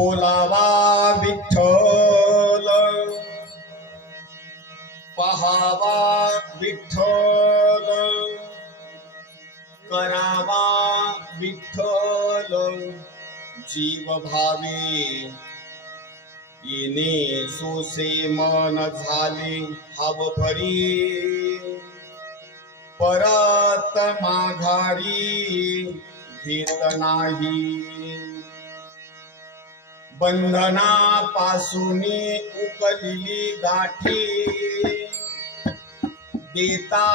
बोलावा विठ्ठल, पहावा विठ्ठल, करावा विठ्ठल, जीव भावे येणे सोसे मन झाले हव फरी, परत माघारी घेत नाही, बंधनापासून उकलिली गाठी, देता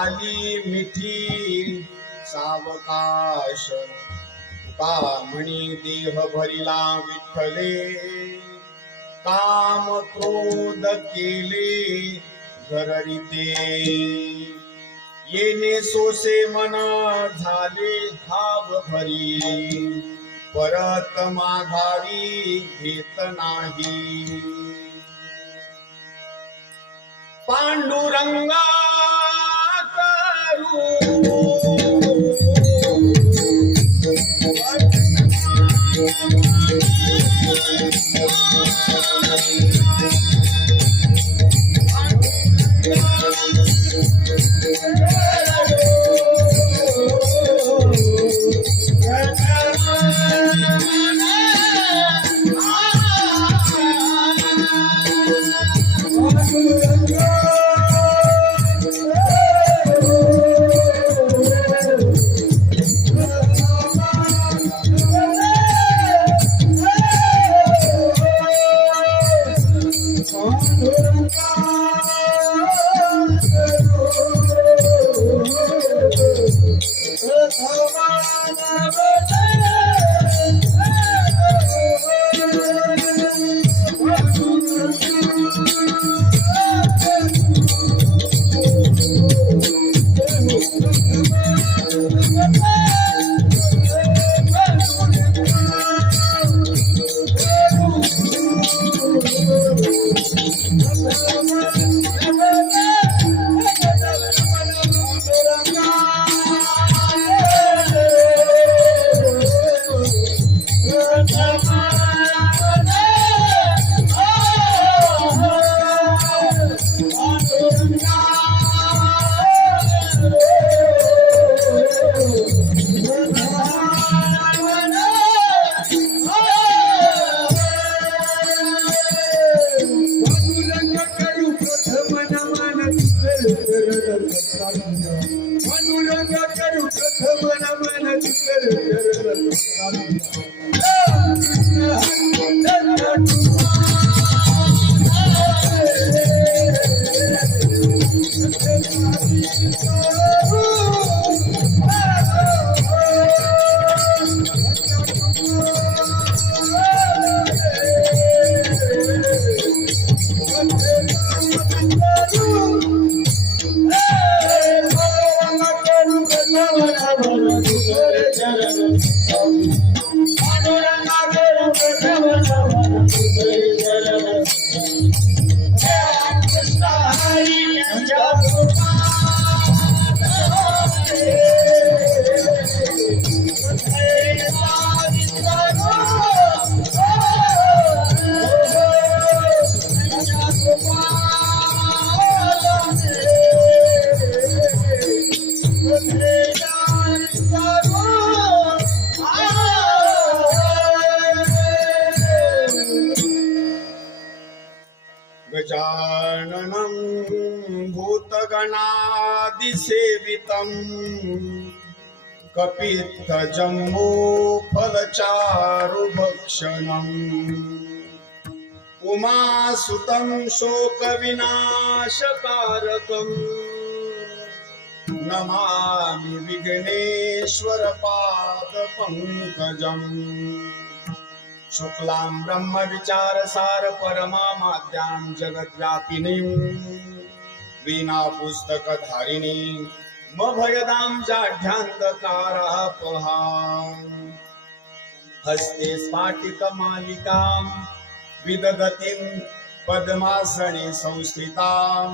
आली मिठी सावकाश, का म्हणी देह भरिला विठ्ठले, काम क्रोध केले घररिते, येणे सोसे मन झाले हाव भरी, परत माघारी घेत नाही, पांडुरंगा करू गजाननं भूतगणादिसेवितं कपित्थजम्बो फलचारुभक्षणम् उमासुतं शोकविनाशकारकम् नमामि विघ्नेश्वर पादपङ्कजम् शुक्लां ब्रह्म विचारसार परमामाद्यां जगद्व्यापिनीं वीणा पुस्तकधारिणीं मभयदां जाढ्यान्धकारापहां हस्ते स्फाटिकमालिकां विदधतीं पद्मासने संस्थितां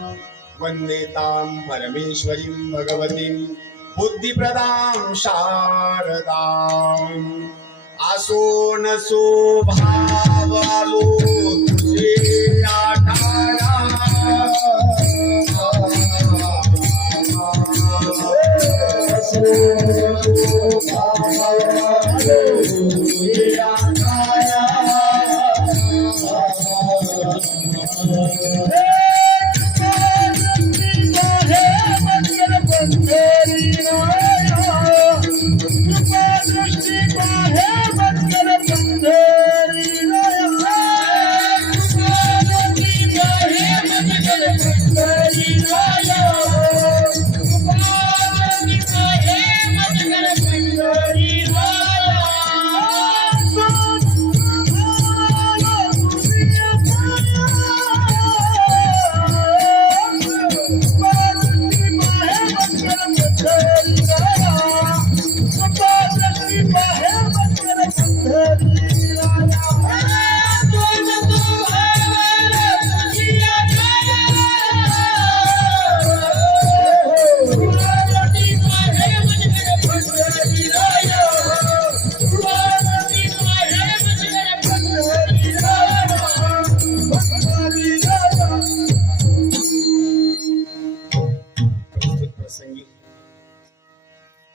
वन्दे तां परमेश्वरीं भगवतीं बुद्धिप्रदां शारदाम् असो नसो भाव आलो तुझे आठाया असो नसो भाव आलो तुझे आठाया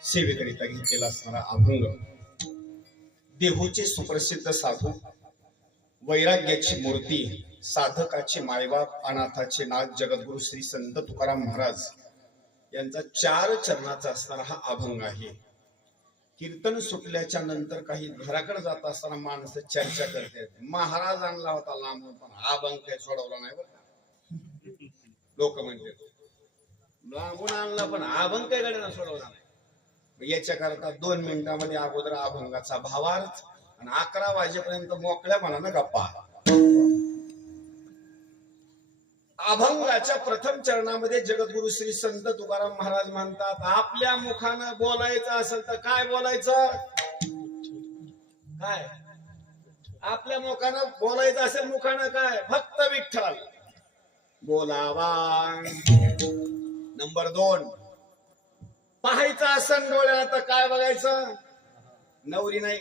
सेवेकरिता घेतलेला असणारा अभंग देहूचे सुप्रसिद्ध साधू वैराग्याची मूर्ती साधकाचे मायबाप अनाथाचे नाथ जगद्गुरु श्री संत तुकाराम महाराज यांचा 4 चरणाचा असणारा हा अभंग आहे. कीर्तन सुटल्याच्या नंतर काही घराकडे जात असताना माणसं चर्चा करते, महाराज आणला होता लांबून पण अभंग काही सोडवला नाही बरं का. लोक म्हणते लांबून आणला पण अभंग काही गड्यानं सोडवला नाही. याच्या करता 2 मिनिटांमध्ये अगोदर अभंगाचा भावार्थ आणि 11 वाजेपर्यंत मोकळ्या मनानं गप्पा. अभंगाच्या प्रथम चरणामध्ये जगद्गुरु श्री संत तुकाराम महाराज म्हणतात, आपल्या मुखानं बोलायचं असेल तर काय बोलायचं, काय आपल्या मुखानं बोलायचं असेल, मुखानं काय फक्त विठ्ठल बोलावा. नंबर 2, पाहायचं असन डोळ्याला तर काय बघायचं, नवरी नाही,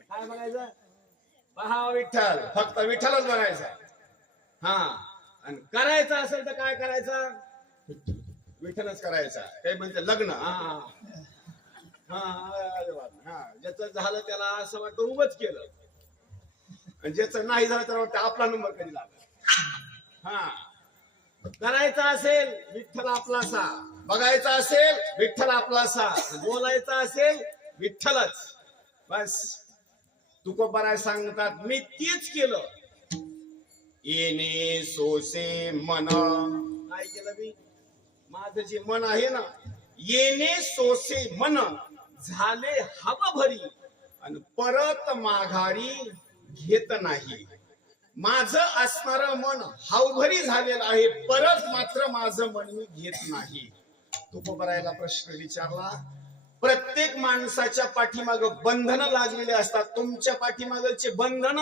काय बघायचं, पहा विठ्ठल, फक्त विठ्ठलच बघायचा. हा, आणि करायचं असेल तर काय करायचं, विठ्ठलच करायचा. काही म्हणते लग्न, हा ज्याचं झालं त्याला असं वाटतं उभंच केलं, आणि ज्याचं नाही झालं त्याला वाटतं आपला नंबर कधी लागला. हा, करायचं असेल विठ्ठल आपलासा, बघायचा असेल विठ्ठल आपलासा, बोलायचा असेल विठ्ठलच. बस तुकोबाराय सांगतात, मी तेच केलं. येणे सोसे मन, काय केलं मी, माझं जे मन आहे ना, येणे सोसे मन झाले हवा भरी आणि परत माघारी घेत नाही. माझं असणारं मन हावभरी झालेलं आहे, परत मात्र माझं मन मी घेत नाही. तुकोबारायला प्रश्न विचारला, प्रत्येक माणसाच्या पाठीमाग बंधन लागलेले असतात, तुमच्या पाठीमागचे बंधन,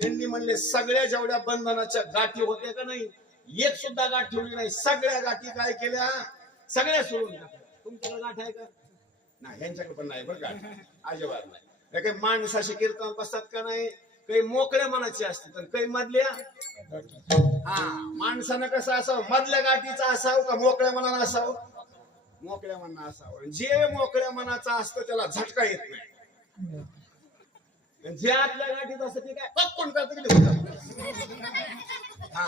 त्यांनी म्हणले सगळ्या जेवढ्या बंधनाच्या गाठी होत्या का नाही, एक सुद्धा गाठ ठेवली नाही, सगळ्या गाठी काय केल्या, सगळ्या सोडून टाकल्या. तुमच्याकडे गाठ आहे का, नाही, यांच्याकडे पण नाही बरं गाठ, अजिबात नाही. काही माणसाशी कीर्तन बसतात का नाही, काही मोकळ्या मनाचे असतात आणि काही मधल्या. हा, माणसानं कसं असावं, मधल्या गाठीचं असावं का मोकळ्या मनानं असावं, मोकळ्या मनानं असावं. जे मोकळ्या मनाचं असतं त्याला झटका येत नाही, जे आतल्या गाठीत असतं ते काय पक्कून करत. हा,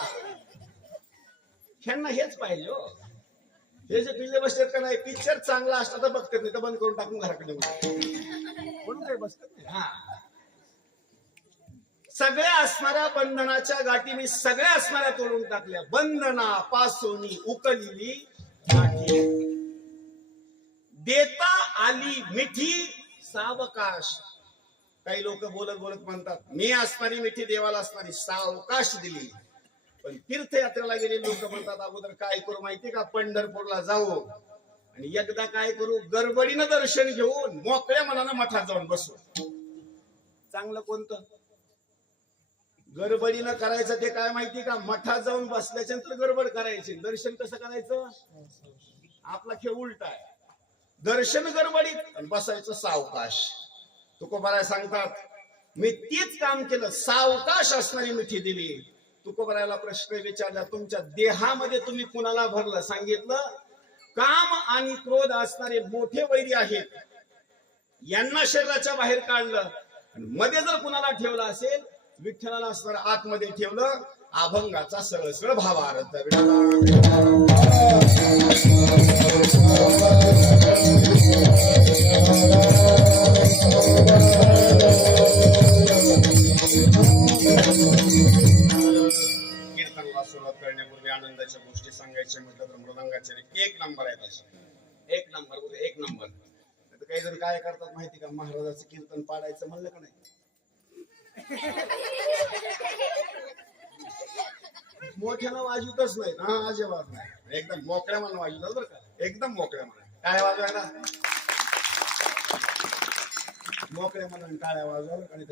ह्यांना हेच पाहिजे हो. हे जे पिल्ले बसतात का नाही, पिक्चर चांगला असला तर बघतात, नाही तर बंद करून टाकून घराकडे म्हणून काही बसतात नाही. हा, सगळ्या असणाऱ्या बंधनाच्या गाठी मी सगळ्या असणाऱ्या तोडून टाकल्या. बंधनापासून उकललेली गाठी देता आली मिठी सावकाश. काही लोक बोलत बोलत म्हणतात, मी असणारी मिठी देवाला असणारी सावकाश दिली. पण तीर्थयात्रेला गेले लोक म्हणतात, अगोदर काय करू माहितीये का, पंढरपूरला जाऊ आणि एकदा काय करू, गडबडीनं दर्शन घेऊन मोकळ्या मनानं मठात जाऊन बसू. चांगलं कोणतं, गडबडीनं करायचं ते काय माहिती का, मठात जाऊन बसल्याच्या नंतर गडबड करायची, दर्शन कसं करायचं, आपला खेळ उलटा आहे. दर्शन गडबडीत आणि बसायचं सावकाश. तुकोबाराय सांगतात, मी तीच काम केलं, सावकाश असणारी मिठी दिली. तुकोबारायला प्रश्न विचारला, तुमच्या देहामध्ये तुम्ही कुणाला भरलं? सांगितलं, काम आणि क्रोध असणारे मोठे वैरी आहेत, यांना शरीराच्या बाहेर काढलं. आणि मध्ये जर कुणाला ठेवलं असेल, विठ्ठलाला असणार आतमध्ये ठेवलं. अभंगाचा सरळ भावार्थ. कीर्तनाला सुरुवात करण्यापूर्वी आनंदाच्या गोष्टी सांगायच्या म्हटलं तर मृदंगाचे 1 नंबर आहेत. असे 1 नंबर, 1 नंबर. काही जण काय करतात माहिती का, महाराजाचं कीर्तन पाडायचं म्हणलं का नाही, मोठ्यानं वाजवतच नाही. हा, अजिबात नाही. एकदम मोकळ्या मनानं वाजवतात बरं का, एकदम मोकळ्या मनानं. टाळ्या वाजवायला मोकळ्या मनानं टाळ्या वाजवायला, आणि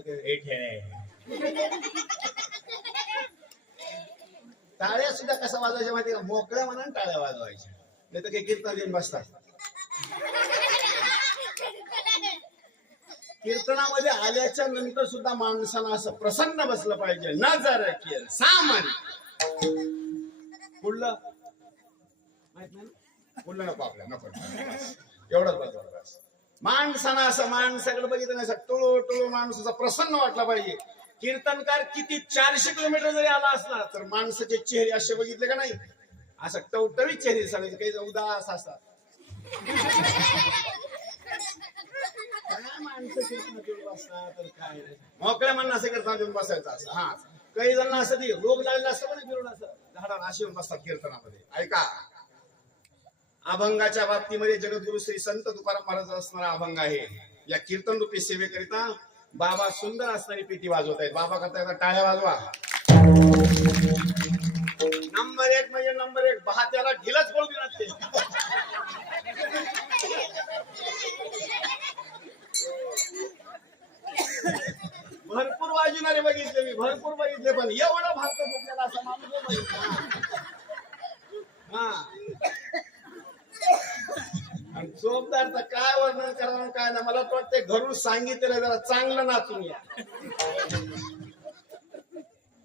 टाळ्या सुद्धा कसा वाजवायच्या माहिती का, मोकळ्या मनानं टाळ्या वाजवायच्या. नाही तर काही कीर्तन देऊन बसतात. कीर्तनामध्ये आल्याच्या नंतर सुद्धा माणसाला असं प्रसन्न बसलं पाहिजे. न जर केल सामान्य पुढलं माहित नाही, पुढलं नको आपल्या, नको एवढंच बस. माणसानं असं माणसाकडे बघितलं नाही, टोळो माणसाचा प्रसन्न वाटला पाहिजे. कीर्तनकार किती 400 किलोमीटर जरी आला असला तर माणसाचे चेहरे असे बघितले का नाही, असं टवटवीत चेहरे दिसायचे, काही उदास असतात. काय माणसं कीर्तनात येऊन बसतात तर काय मोकळ्या मनानं असं कीर्तनात येऊन बसायचं असं. हा, काही जण असं ते रोग लागलेला असतं पण फिरून असं झाडाला अशी येऊन बसतात कीर्तनामध्ये. ऐका, अभंगाच्या बाबतीमध्ये जगद्गुरु श्री संत तुकाराम महाराज असणारा अभंग आहे. या कीर्तन रूपी सेवेकरिता बाबा सुंदर असणारी पेटी वाजवत आहेत. बाबा करता टाळ्या वाजवा. नंबर 1 म्हणजे नंबर 1, बहात्याला ढिलच पळू लागते. भरपूर वाजवणारे बघितले मी, भरपूर बघितले, पण एवढं भारतात आपल्याला असा माणूस आणि चोपदार तर काय वर्णन करा काय ना. मला वाटतं घरून सांगितलं जरा चांगलं नाचून या.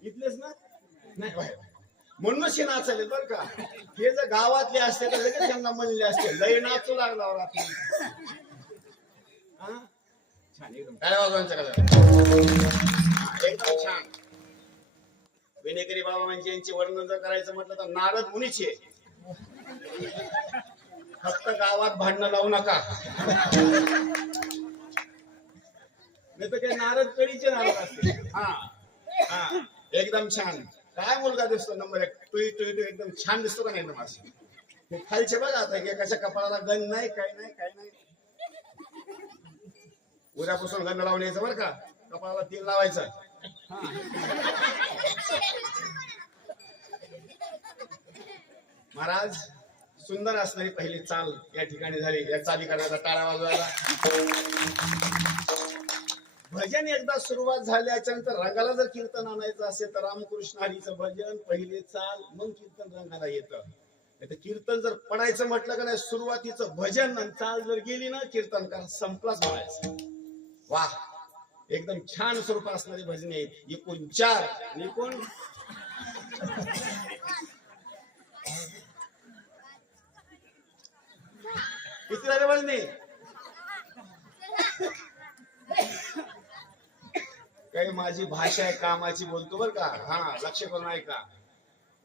इथलेच ना नाही म्हणूनच हे नाचायले बरं का. हे जर गावातले असते तर लगेच त्यांना म्हणले असते, लय नाचू लागला रात्री. छान, एकदम टाळ्या वाजवायच्या एकदम छान. विनेकरी बाबा म्हणजे यांचे वर्णन जर करायचं म्हटलं तर नारद मुनीचे. फक्त गावात भांडणं लावू नका, नाही तर काही नारद कळीचे नारद असते. हा, एकदम छान. काय मुलगा दिसतो नंबर 1, टुई एकदम छान दिसतो का नाही एकदम असं. खालचे बघा आता की कशा कपाळाला गंध नाही, काय नाही. उद्यापासून गंध लावून यायचं बरं का, कपाळाला तेल लावायचं. महाराज सुंदर असणारी पहिली चाल या ठिकाणी झाली. या चाली करण्याचा टाळा वाजवायला. भजन एकदा सुरुवात झाल्याच्या नंतर रंगाला जर कीर्तन आणायचं असेल तर रामकृष्ण हरीचं भजन पहिले चाल, मग कीर्तन रंगाला येतं. कीर्तन जर पडायचं म्हटलं का नाही, सुरुवातीचं भजन आणि चाल जर गेली ना, कीर्तन का संपलाच म्हणायचं. वाह, एकदम छान स्वरूप असणारी भजने आहेत. एकूण 4 एकूण किती झाले भजने? काही माझी भाषा आहे कामाची बोलतो बर का. हा, लक्ष करून ऐका.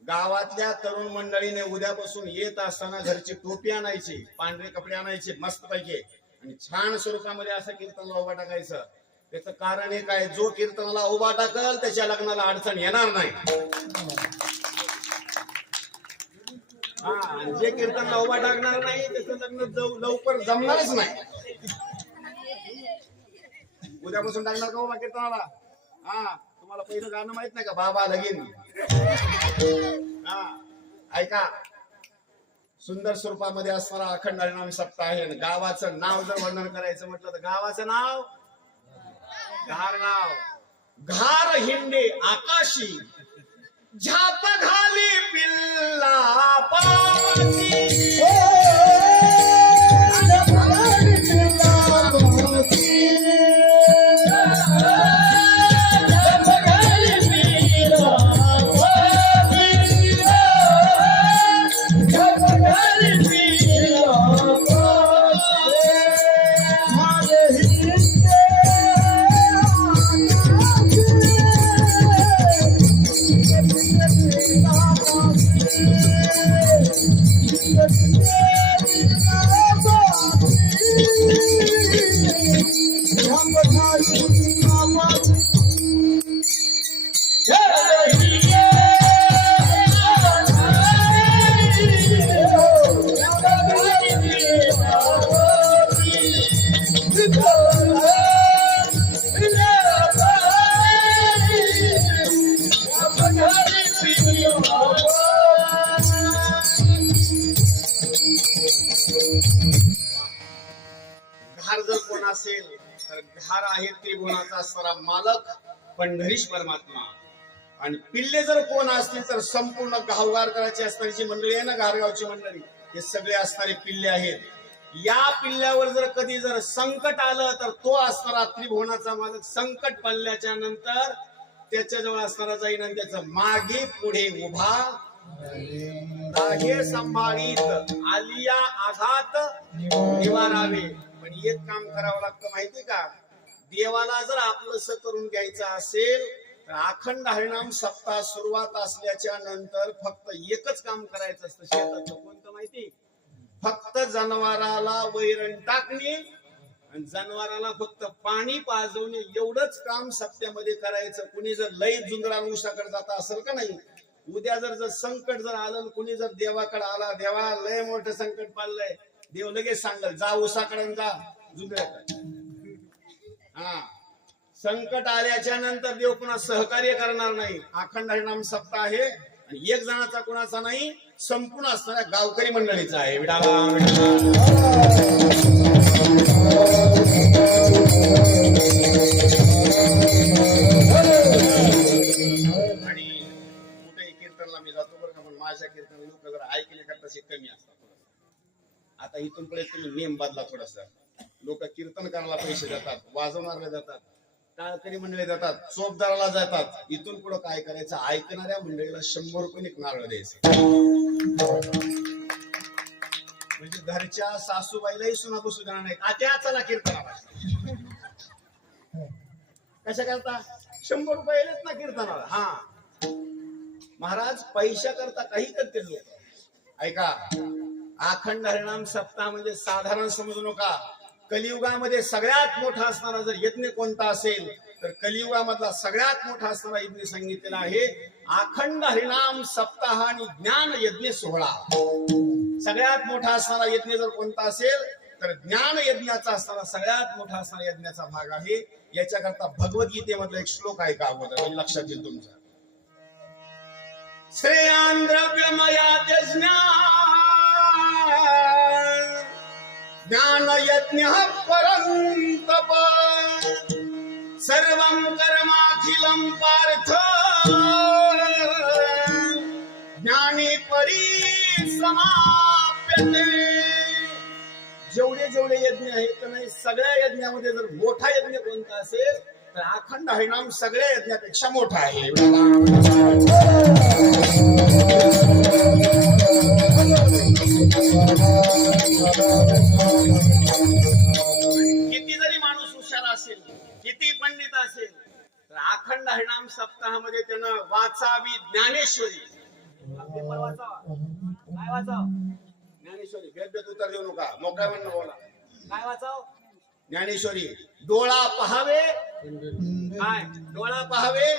गावातल्या तरुण मंडळीने उद्यापासून येत असताना घरची टोपी आणायची, पांढरे कपडे आणायचे मस्त पैकी, आणि छान स्वरूपामध्ये असं कीर्तनाला उभा टाकायचं. त्याचं कारण हे काय, जो कीर्तनाला उभा टाकल त्याच्या लग्नाला अडचण येणार नाही. हा, जे कीर्तनाला उभा टाकणार नाही त्याचं लग्न लवकर जमणारच नाही. उद्यापासून टाकणार का उभा कीर्तनाला? हा, तुम्हाला पहिलं गाणं माहित नाही का, बाबा लगीन? हा, ऐका. सुंदर स्वरूपामध्ये असणारा अखंड हरिनाम सप्ताह आहे. गावाचं नाव जर वर्णन करायचं म्हटलं तर गावाचं नाव घार. घार हिंडे आकाशी, झाप घाली पिल्ला पाशी. असणारा मालक पंढरीश परमात्मा. आणि पिल्ले जर कोण असतील तर संपूर्ण गावगार करायची असणारी जी मंडळी आहे ना, घारगावची मंडळी, हे सगळे असणारे पिल्ले आहेत. या पिल्ल्यावर जर कधी जर संकट आलं तर तो असणारा त्रिभुवनाचा मालक संकट पडल्याच्या नंतर त्याच्याजवळ असणारा जाईन आणि त्याचं मागे पुढे उभा हे सांभाळीत आलिया आघात निवारावे. पण एक काम करावं लागतं माहिती का, देवाला जर आपलंस करून घ्यायचं असेल तर अखंड हरिनाम सप्ताह सुरुवात असल्याच्या नंतर फक्त एकच काम करायचं असतं शेताचं. कोणतं माहिती? फक्त जनावराला वैरण टाकणे आणि जनावराला फक्त पाणी पाजवणे, एवढंच काम सप्त्यामध्ये करायचं. कुणी जर लय जुंदरा उसाकडे जात असेल का नाही, उद्या जर संकट जर आलं, कुणी जर देवाकडे आला, देवा लय मोठं संकट पडलंय, देव लगेच सांगल जा उसाकडे जा जुंदऱ्याकडे. हा, संकट आल्याच्या नंतर देव पुन्हा सहकार्य करणार नाही. अखंड हरिनाम सप्ताह आहे आणि एक जणाचा कुणाचा नाही, संपूर्ण असणाऱ्या गावकरी मंडळीचा आहे. विडाला आणि कुठेही कीर्तनला मी जातो बरं का, पण माझ्या कीर्तन लोक जर ऐकले करता कमी असतात. आता इथून पुढे तुम्ही नियम बदला थोडासा. लोक कीर्तन करायला पैसे देतात, वाजवणारे देतात, टाळकरी मंडळी जातात, चोपदाराला जातात. इथून पुढे काय करायचं, ऐकणाऱ्या मंडळीला 100 रुपये नारळ द्यायचं. म्हणजे घरच्या सासूबाईलाही सुना बसू देणार नाही. आता चला कीर्तनाला, कशा करता 100 रुपयेच ना कीर्तनाला. हा महाराज, पैशा करता काही करते लोक. ऐका, अखंड हरिनाम सप्ताह म्हणजे साधारण समजू नका. कलियुगामध्ये सगळ्यात मोठा असणारा जर यज्ञ कोणता असेल तर कलियुगामधला सगळ्यात मोठा असणारा यज्ञ सांगितलेला आहे अखंड हरिनाम सप्ताह आणि ज्ञान यज्ञ सोहळा. सगळ्यात मोठा असणारा यज्ञ जर कोणता असेल तर ज्ञान यज्ञाचा असणारा सगळ्यात मोठा असणारा यज्ञाचा भाग आहे. याच्याकरता भगवद्गीतेमधला एक श्लोक आहे का अगोदर, म्हणजे लक्षात येईल तुमच्या. श्रेयान द्रव्यमयात ज्ञान यज्ञ परंतप सर्वं कर्माखिलं पार्थ ज्ञानी परिसमाप्यते. जेवढे जेवढे यज्ञ आहेत तर नाही, सगळ्या यज्ञामध्ये जर मोठा यज्ञ कोणता असेल तर अखंड हरिनाम सगळ्या यज्ञापेक्षा मोठा आहे. किती जरी माणूस हुशार असेल, किती पंडित असेल, तर अखंड हरिनाम सप्ताहामध्ये त्यानं वाचावी ज्ञानेश्वरी. काय वाचाव? ज्ञानेश्वरी. भेट उत्तर देऊ नका, मोकळ्या म्हणणं बोला. काय वाचाव? ज्ञानेश्वरी. डोळा पहावे, काय डोळा पहावे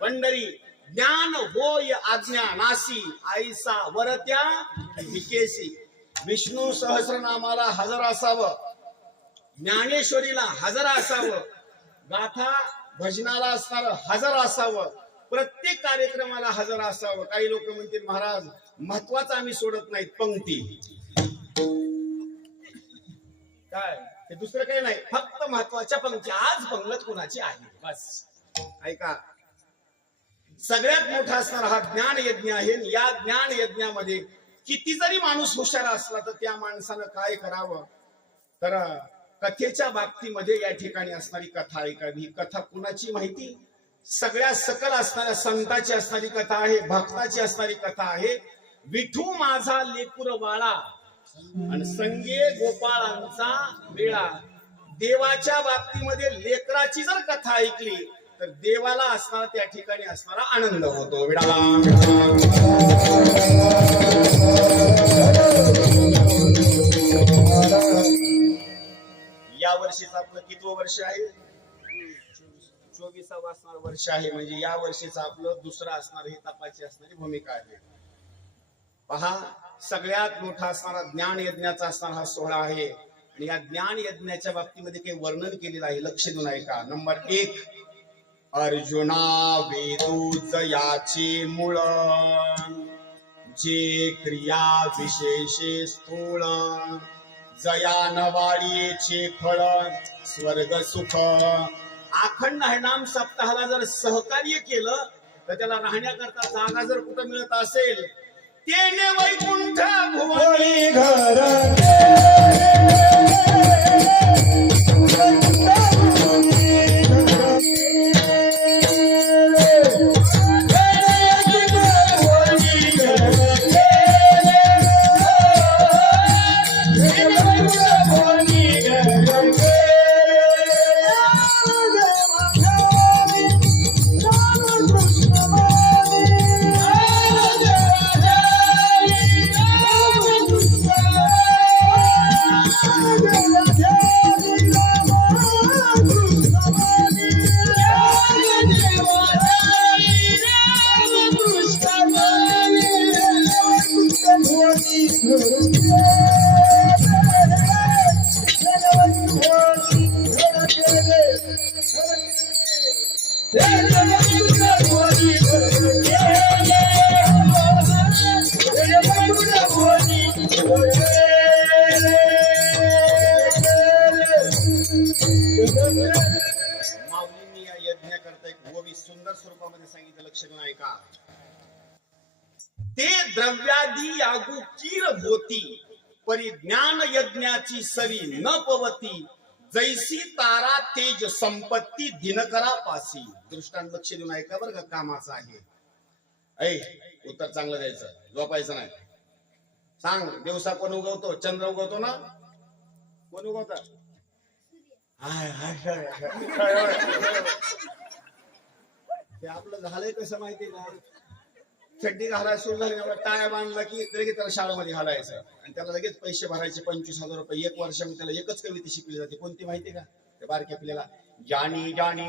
पंढरी, ज्ञान होय आज्ञा नासी, आईसा वरत्या विकेसी. विष्णू सहस्रनामाला हजर असावं, ज्ञानेश्वरीला हजर असावं, गाथा भजनाला असणारं हजर असावं, प्रत्येक कार्यक्रमाला हजर असावं. काही लोक म्हणतील महाराज महत्वाचं आम्ही सोडत नाहीत, पंक्ती. काय ते दुसरं काही नाही, फक्त महत्वाच्या पंक्ती. आज पंगत कुणाची आहे बस. ऐका, सगळ्यात मोठा असणारा हा ज्ञान यज्ञ आहे. या ज्ञान यज्ञामध्ये किती जरी माणूस हुशार असला तर त्या माणसानं काय करावं, तर कथेच्या बाबतीमध्ये या ठिकाणी असणारी कथा ऐकावी. ही कथा कुणाची माहिती? सगळ्या सकल असणाऱ्या संतांची असणारी कथा आहे, भक्ताची असणारी कथा आहे. विठू माझा लेकुर बाळा आणि संगे गोपाळांचा वेळा. देवाच्या बाबतीमध्ये लेकराची जर कथा ऐकली तर देवाला असणारा त्या ठिकाणी असणारा आनंद होतो. या वर्षीच आपलं कितवं वर्ष आहे? 24वा असणार वर्ष आहे. म्हणजे या वर्षीच आपलं दुसरं असणार ही तपाची असणारी भूमिका आहे. पहा, सगळ्यात मोठा असणारा ज्ञान यज्ञाचा असणारा हा सोहळा आहे. आणि या ज्ञान यज्ञाच्या बाबतीमध्ये काही वर्णन केलेलं आहे, लक्ष देऊन ऐका. नंबर 1, अर्जुना वेदूच याचे मूळ, जे क्रिया विशेषे स्थूळ, जया नवाळीचे फळ स्वर्ग सुख, अखंड हरिनाम सप्ताहाला जर सहकार्य केलं तर त्याला राहण्याकरता जागा जर कुठं मिळत असेल, तेने वैकुंठ भुवनी घर माऊलींनी या यज्ञाकरता एक ओवी सुंदर स्वरूपामध्ये सांगितलं, लक्ष देऊन ऐका. ते द्रव्यादी यागू कीर होती, परिज्ञान यज्ञाची सरी न पवती, जैसी तारा तेज संपत्ती दिनकरा पासी. दृष्टांत लक्ष देऊन ऐका बरं का, कामाचं आहे. ऐ उत्तर चांगलं द्यायचं, झोपायचं नाही. सांग, दिवसा कोण उगवतो? चंद्र उगवतो ना? कोण उगवतात? ते आपलं झालंय कसं माहितीये का? चड्डी घालायला सुरू झाली, टाळ्या बांधला की लगेच त्याला शाळेमध्ये घालायचं आणि त्याला लगेच पैसे भरायचे 25,000 रुपये. एक वर्षामध्ये त्याला एकच कविता शिकली जाते. कोणती माहिती का? ते बारक्या पिल्याला जानी जानी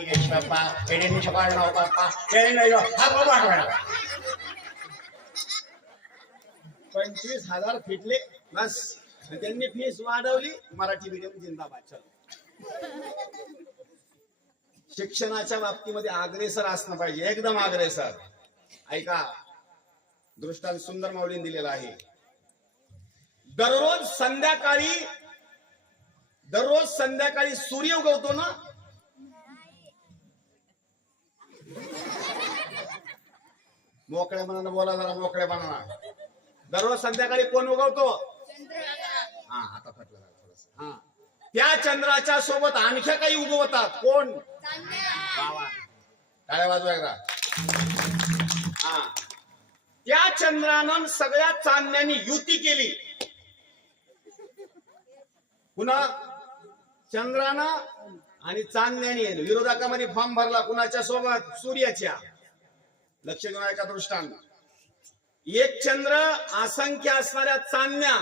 25,000 फिटले बस. त्यांनी फीस वाढवली, मराठी मीडियम जिंदाबाद. चल, शिक्षणाच्या बाबतीमध्ये अग्रेसर असणं पाहिजे, एकदम अग्रेसर. ऐका, दृष्टांत सुंदर माऊलीने दिलेला आहे. दररोज संध्याकाळी सूर्य उगवतो ना? मोकळ्या मनानं बोला जरा, मोकळ्या मनानं. दररोज संध्याकाळी कोण उगवतो? हा, आता पटलं थोडस. हा, त्या चंद्राच्या सोबत आणखी काही उगवतात. कोण? टाळ्या वाजवा एकदा. हा, त्या चंद्रानं सगळ्या चांदण्यांनी युती केली. पुन्हा चंद्रानं आणि चांदण्याने विरोधकामध्ये फॉर्म भरला. कुणाच्या सोबत? सूर्याच्या. लक्ष देऊन ऐका दृष्टांत. एक चंद्र, असंख्य असणाऱ्या चांदण्या,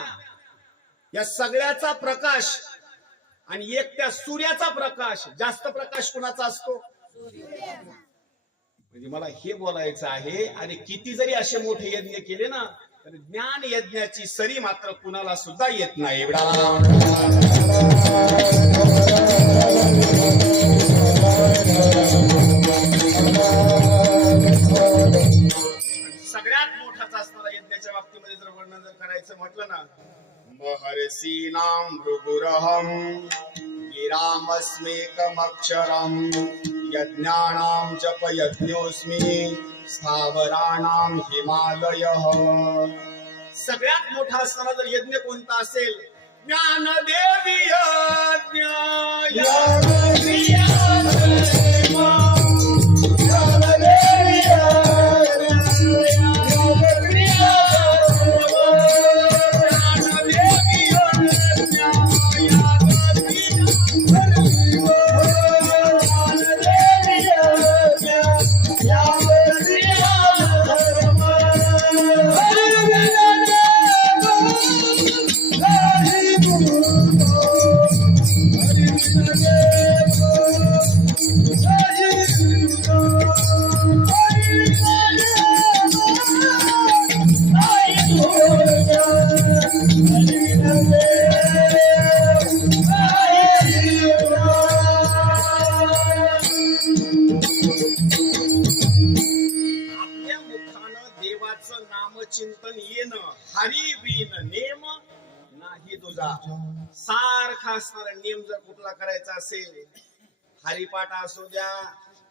या सगळ्याचा प्रकाश आणि एक त्या सूर्याचा प्रकाश. जास्त प्रकाश कुणाचा असतो? म्हणजे मला हे बोलायचं आहे, आणि किती जरी असे मोठे यज्ञ केले ना, तर ज्ञान यज्ञाची सरी मात्र कुणाला सुद्धा येत नाही. सगळ्यात मोठाच असणारा यज्ञाच्या बाबतीमध्ये जर वर्णन जर करायचं म्हटलं ना, महर्षीणां भृगुरहं गिरामस्मेकमक्षरं यज्ञानां जप यज्ञोऽस्मि स्थावराणां हिमालयः. सगळ्यात मोठा असणारा जर यज्ञ कोणता असेल? ज्ञानदेवी यज्ञ. चिंतन येणं, हरी बिन नेम नाही तुझा. सारखा असणारा नेम जर कुठला करायचा असेल, हरिपाठ असू द्या,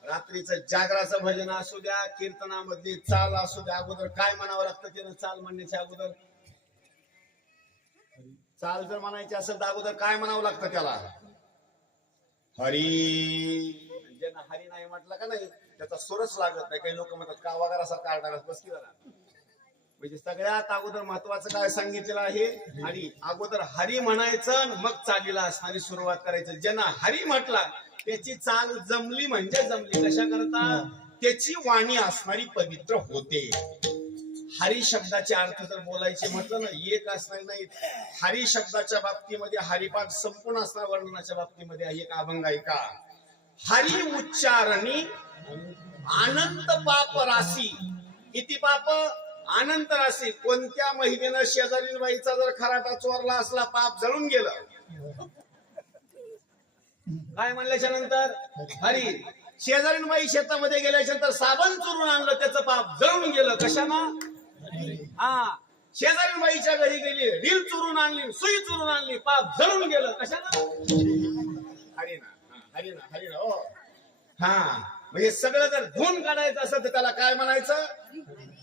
रात्रीचं जागराचं भजन असू द्या, कीर्तनामधली चाल असू द्या, अगोदर काय म्हणावं लागतं त्यानं चाल म्हणण्याच्या अगोदर? चाल जर म्हणायची असेल तर अगोदर काय म्हणावं लागतं त्याला? हरी. ज्यांना हरी नाही म्हटलं का नाही त्याचा सुरच लागत नाही. काही लोक म्हणतात का वगैरे काढणार बस की जरा. म्हणजे सगळ्यात अगोदर महत्वाचं काय सांगितलेलं आहे? हरी. अगोदर हरी म्हणायचं मग चालीला असणारी सुरुवात करायचं. ज्यांना हरी म्हटला त्याची चाल जमली म्हणजे जमली. कशा करता? त्याची वाणी असणारी पवित्र होते. हरी शब्दाचे अर्थ जर बोलायचे म्हटलं ना एक असणार नाही. हरी शब्दाच्या बाबतीमध्ये हरिपाठ संपूर्ण असणार. वर्णनाच्या बाबतीमध्ये एक अभंग आहे का? हरी उच्चारणी अनंत पाप राशी. किती पाप? अनंत राशी. कोणत्या महिलेनं शेजारील बाईचा जर खराटा चोरला असला पाप जळून गेलं. काय म्हणल्याच्या नंतर? हरी. शेजारील बाई शेतामध्ये गेल्याच्या नंतर साबण चोरून आणलं त्याचं पाप जळून गेलं. कशानं? हा. शेजारील बाईच्या घरी गेली रील चोरून आणली, सुई चोरून आणली, पाप जळून गेलं. कशानं? हरी ना. हरी ना. हरी ना. हो. हा. म्हणजे सगळं जर धुवून काढायचं असेल तर त्याला काय म्हणायचं?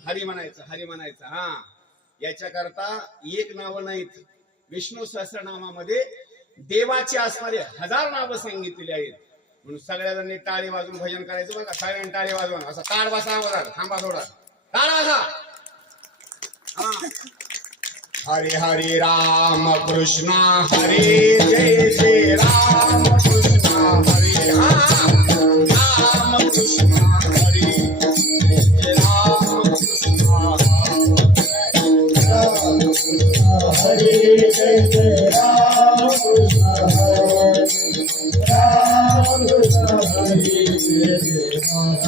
हरी म्हणायचं. हरी म्हणायचं. हा. याच्या करता एक नाव नाहीत. विष्णू सहस्रनामामध्ये देवाची असणारे 1000 नावं सांगितलेली आहेत. म्हणून सगळ्या जणांनी टाळी वाजून भजन करायचं बघा. सगळ्यांनी टाळी वाजवून असं ताड बसा. थांबा थोडा. टाळ वाजा. हरे हरे राम कृष्ण हरे जय जय राम कृष्ण हरे. राम कृष्ण हरे जय राम कृष्ण हरे जय जय राम कृष्ण हरे. राम कृष्ण हरे जय जय राम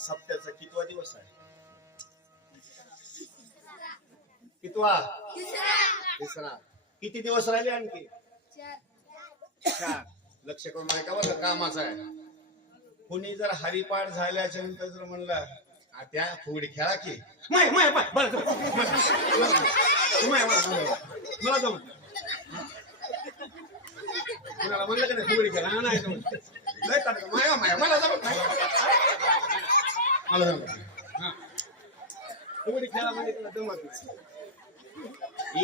सप्त्याचा कितवा दिवस आहे? कितवा? तिसरा. किती दिवस राहिले आणखी? 4. लक्ष करून ऐका बरं, कामाचं आहे. कोणी जर हरिपाठ झाल्याच्या नंतर जर म्हणलं त्या फुगडी खेळा की मला जमत कुणाला म्हणलं का नाही फुगडी खेळा? नाही जमत. मला जमत नाही. मला जमत. फुगडी खेळा म्हणजे तुला जमत नाही.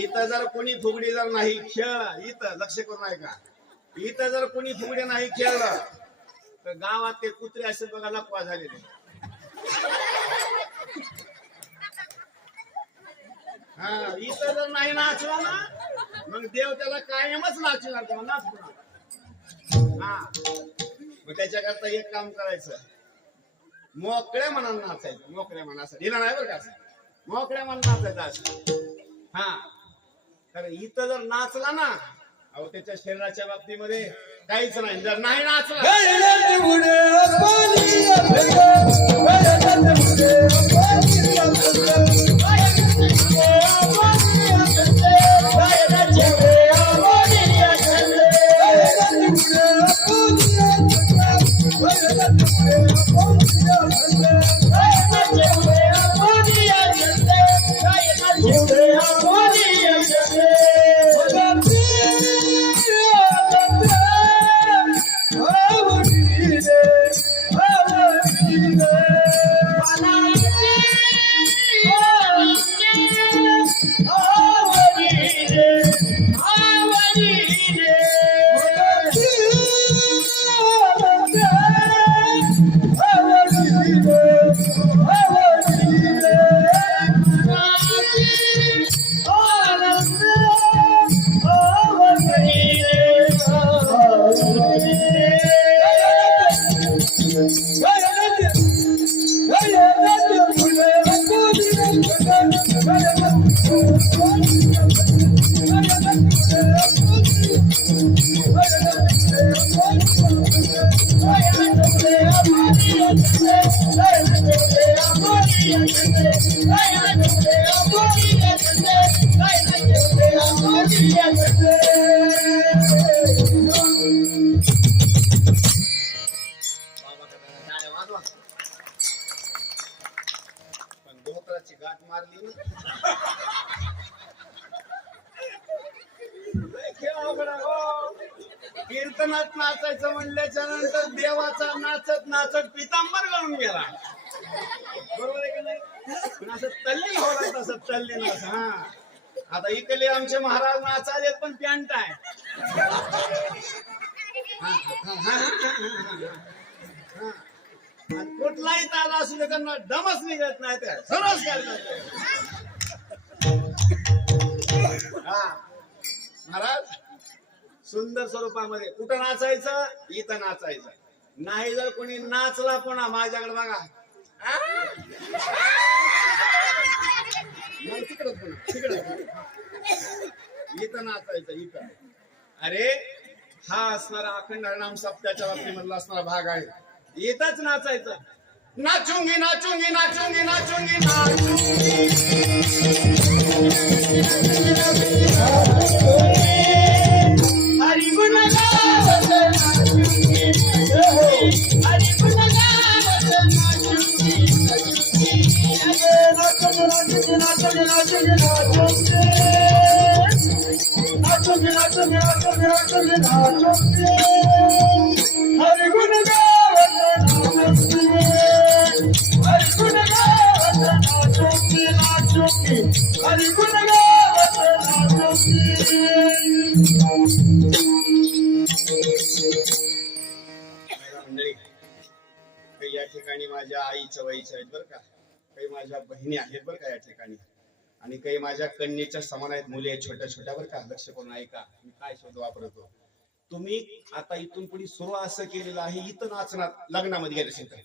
इथं जर कोणी फुगडी जर नाही खेळला, इथं लक्ष करून ऐका, इथं जर कोणी फुगडी नाही खेळलं तर गावात ते कुत्रे असेल बघा लपवा झालेले. हा. इथं जर नाही नाचला ना मग देव त्याला कायमच नाचणार. तेव्हा नाचणार. हा. मग त्याच्याकरता एक काम करायचं, मोकळ्या मनानं नाचायचं. मोकळ्या मनानं असं दिलं नाही बरं का, असं मोकळ्या मनानं नाचायचं असं. हा. कारण इथं जर नाचला ना अहो त्याच्या शरीराच्या बाबतीमध्ये काहीच नाही. जर नाही नाचला गाठ मारली कीर्तनात नाचायचं म्हणल्याच्या नंतर देवाचा नाचत नाचत पितांबर घालून गेला. बरोबर आहे की नाही? पण असं तल्लीन होला तसं तल्लीन असं. हा आता इकडे आमचे महाराज नाचाले पण पॅन्ट आहे. कुठलाही ताला असू दे त्यांना दमच निघत नाही. त्या सर्वच करतात. हा महाराज सुंदर स्वरूपामध्ये कुठं नाचायचं? इथं नाचायचं. नाही जर कोणी नाचला पुन्हा माझ्याकडे बघा तिकडं इथं नाचायचं इथं. अरे हा असणारा अखंड हरिनाम सप्त्याच्या बाबतीमधला असणारा भाग आहे. इथंच नाचायचं. नाचूंगी नाचूंगी नाचूंगी नाचूंगी नाचूंगी हरि गुण गावत नाचूंगी हरि गुण गावत नाचूंगी नाचूंगी नाचूंगी नाचूंगी नाचूंगी नाचूंगी नाचूंगी नाचूंगी हरि गुण गावत नाचूंगी हरि गुण गावत नाचूंगी नाचूंगी हरि गुण गावत नाचूंगी. मंडळी काही या ठिकाणी माझ्या आईच्या वयीच्या आहेत बरं का. काही माझ्या बहिणी आहेत बरं का या ठिकाणी. आणि काही माझ्या कन्येच्या समान आहेत. मुली आहेत छोट्या छोट्या बरं का. लक्ष करून ऐका मी काय शब्द वापरतो. तुम्ही आता इथून पुढे सुरू असं केलेलं आहे इथं नाचणार लग्नामध्ये गेले असेल तर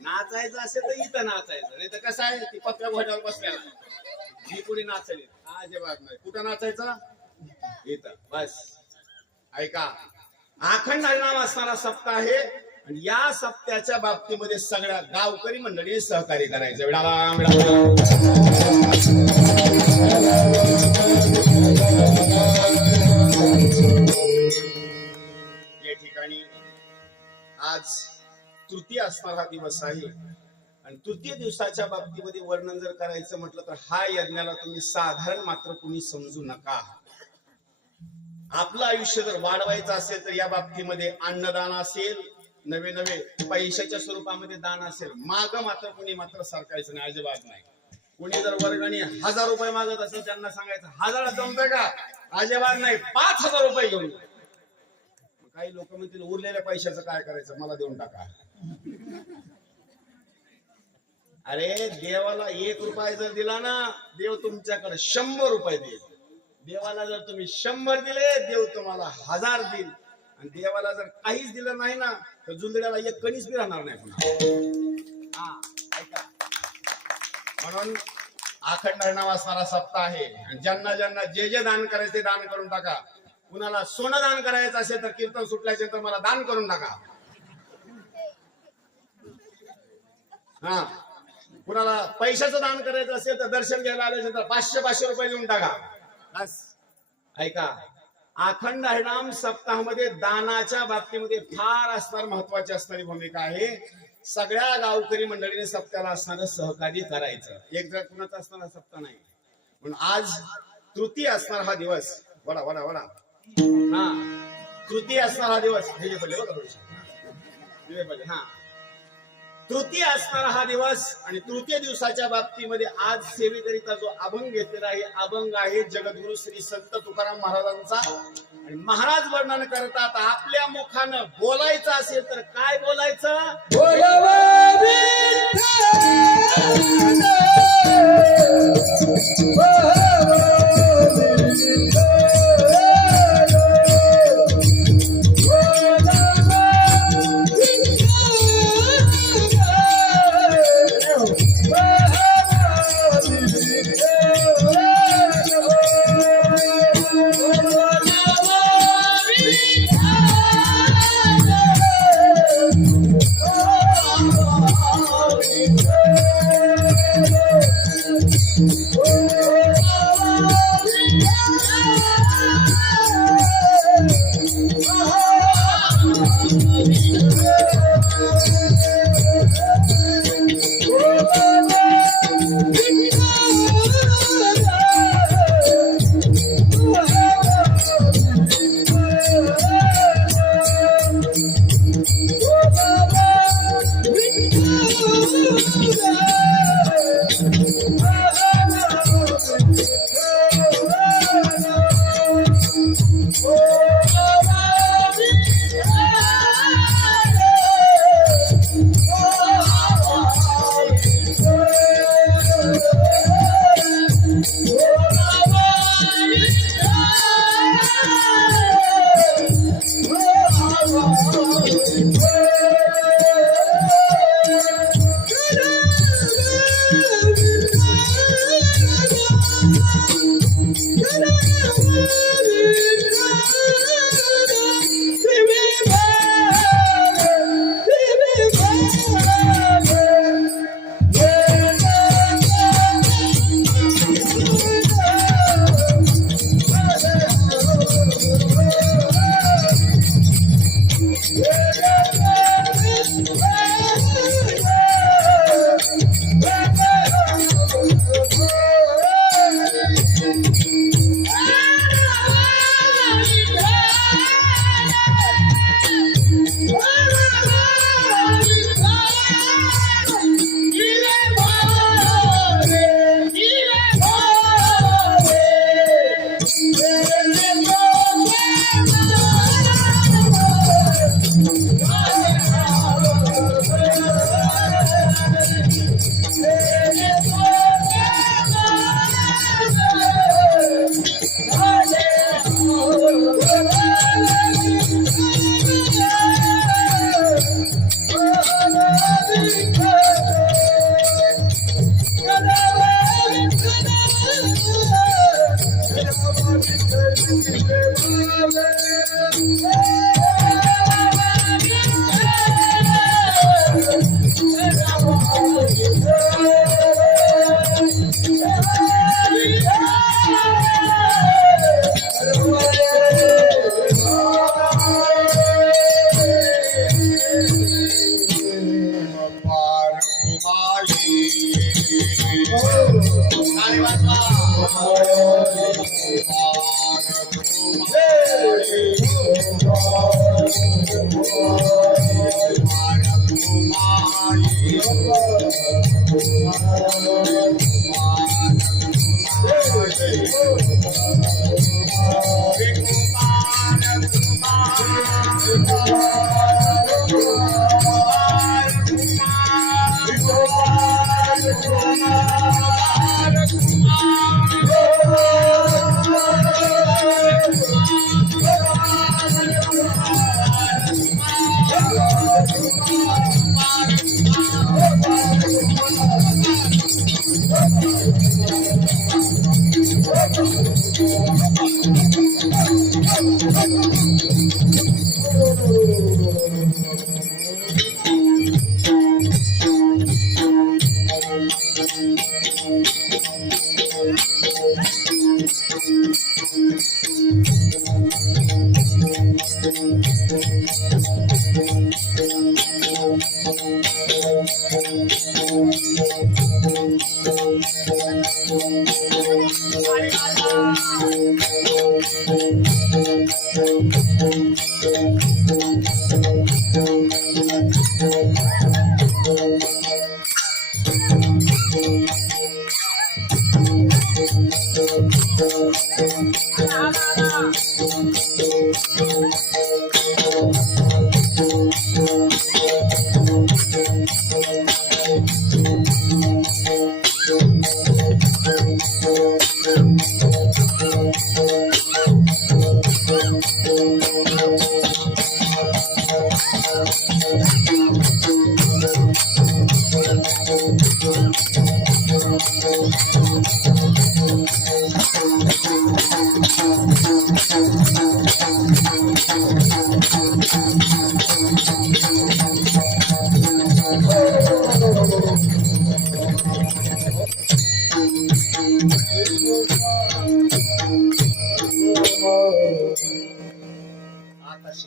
नाचायचं असेल तर इथं नाचायचं. नाही तर कसं आहे ती पत्र्या घोड्यावर बसल्याला जी पुढे नाचली अजिबात नाही. कुठं नाचायचं? इथं बस. ऐका अखंड हरिनाम असणारा सप्ताह आहे. आणि या सप्त्याच्या बाबतीमध्ये सगळ्या गावकरी मंडळी सहकार्य करायचं. विडाराम विडाराम. या ठिकाणी आज तृतीय असणारा दिवस आहे. आणि तृतीय दिवसाच्या बाबतीमध्ये वर्णन जर करायचं म्हटलं तर हा यज्ञाला तुम्ही साधारण मात्र कुणी समजू नका. आपलं आयुष्य जर वाढवायचं असेल तर या बाबतीमध्ये अन्नदान असेल, नवे नवे पैशाच्या स्वरूपामध्ये दान असेल. माग मात्र कुणी मात्र सरकायचं नाही अजिबात नाही. कुणी जर वर्गणी 1000 रुपये मागत असेल त्यांना सांगायचं 1000 जमतंय का? अजिबात नाही. 5000 रुपये घेऊन. काही लोक म्हणतील उरलेल्या पैशाचं काय करायचं मला देऊन टाका. अरे देवाला 1 रुपया जर दिला ना देव तुमच्याकडे 100 रुपये देईल. देवाला जर तुम्ही 100 दिले देव तुम्हाला 1000 देईल. आणि देवाला जर काहीच दिलं नाही ना तर जुंदड्याला एक कणीस बी राहणार नाही पुन्हा. हा ऐका म्हणून अखंड हरिनाम असणारा सप्ताह आहे. आणि ज्यांना ज्यांना जे जे दान करायचं ते दान करून टाका. कुणाला सोनं दान करायचं असेल तर कीर्तन सुटल्याच्या नंतर मला दान करून टाका. हा, कुणाला पैशाचं दान करायचं असेल तर दर्शन घ्यायला आल्यानंतर 500 रुपये देऊन टाका. बस ऐका, अखंड हरिनाम सप्ताहामध्ये दानाच्या बाबतीमध्ये फार असणार महत्वाची असणारी भूमिका आहे. सगळ्या गावकरी मंडळीने सप्त्याला असणारं सहकार्य करायचं. एक जर कुणाचा असणारा सप्ताह नाही म्हणून आज तृतीय असणार हा दिवस. वडा वडा वडा हा, तृतीय असणार हा दिवस. हे पहिले बघा थोडीशी, हा, तृतीय असणारा हा दिवस. आणि तृतीय दिवसाच्या बाबतीमध्ये आज सेवेकरिता जो अभंग घेतलेला आहे, अभंग आहे जगद्गुरु श्री संत तुकाराम महाराजांचा. आणि महाराज वर्णन करतात, आपल्या मुखानं बोलायचं असेल तर काय बोलायचं?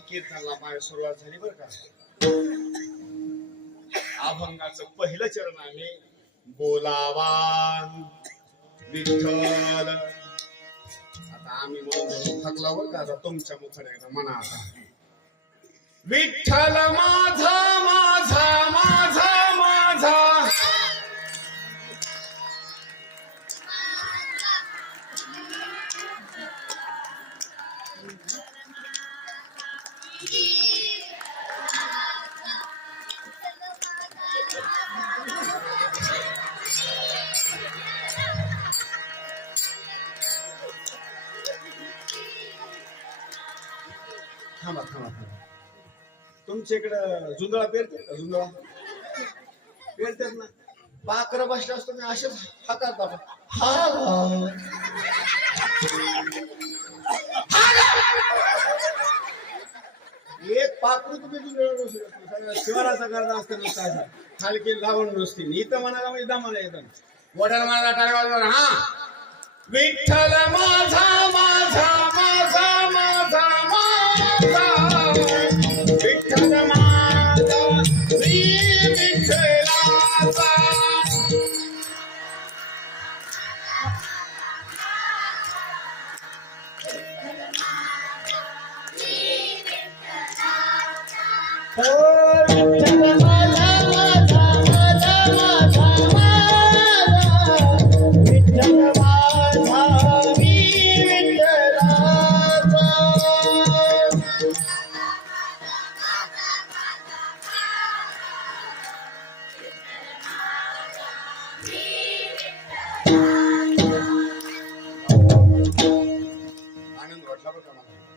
कीर्तनाला माझ्या सुरुवात झाली बरं का. अभंगाचं पहिलं चरण आहे बोलावा विठ्ठल. आता आम्ही म्हणून थकला बरं का. आता तुमच्या मुखाने एकदा म्हणा आता विठ्ठल माझा माझा माझा माझा. थांबा थांबा थांबा. तुमच्या इकडं जुंधळा पेरतात का? जुंधळा पेरतात ना. पाखरं बसले असतो मी असेच हातात हा एक पाखरू तुम्ही जुंधळा शिवाराचा गर्दा असतो नुसता खालकी लावून नुसती. इथं म्हणाला म्हणजे दमाला येतं वडाला म्हणाला टाळेवाला. हा विठ्ठल माझा माझा माझा माझा माझा विठ्ठल माझा श्री विठ्ठलाचा.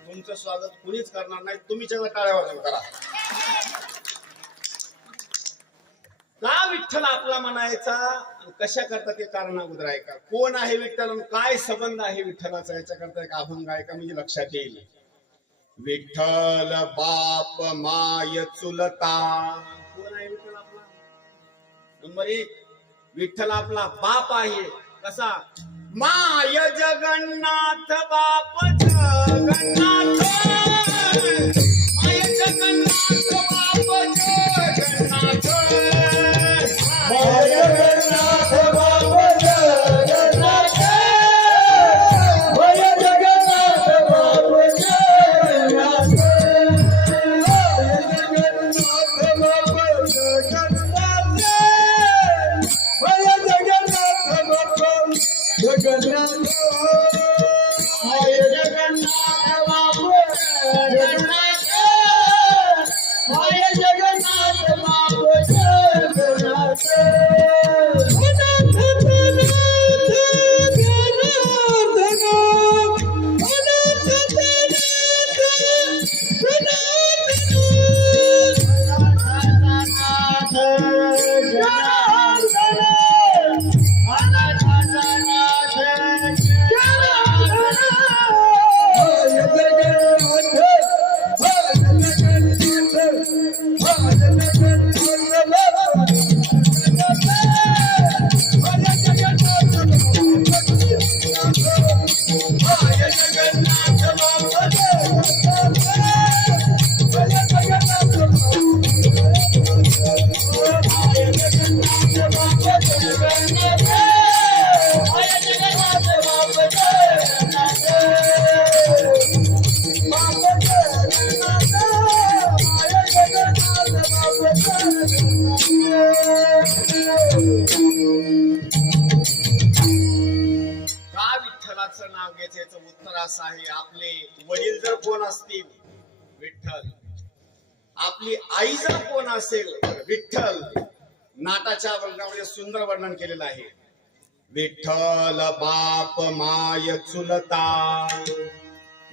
तुमचं स्वागत कुणीच करणार नाही. तुम्ही सगळं टाळ्या वाजवून करा. का विठ्ठल आपला म्हणायचा कशा करता ते कारण अगोदर आहे का. कोण आहे विठ्ठल काय संबंध आहे विठ्ठलाचा याच्याकरता एक अभंग आहे का म्हणजे लक्षात येईल. विठ्ठल बाप माय चुलता. कोण आहे विठ्ठल आपला. नंबर 1 विठ्ठल आपला बाप आहे. कसा माय जगन्नाथ बाप जगन्नाथ माय जगन्नाथ बाप जगन्नाथ माय जगन्नाथ बाप जगन्नाथ माय जगन्नाथ बाप जगन्नाथ माय जगन्नाथ बाप जगन्नाथ माय जगन्नाथ बाप जगन्नाथ माय जगन्नाथ बाप जगन्नाथ. असा आहे, आपले वडील जर कोण असतील विठ्ठल, आपली आई जर कोण असेल विठ्ठल. नाटाच्या वर्णनामध्ये सुंदर वर्णन केलेलं आहे. विठ्ठल बाप माय चुलता,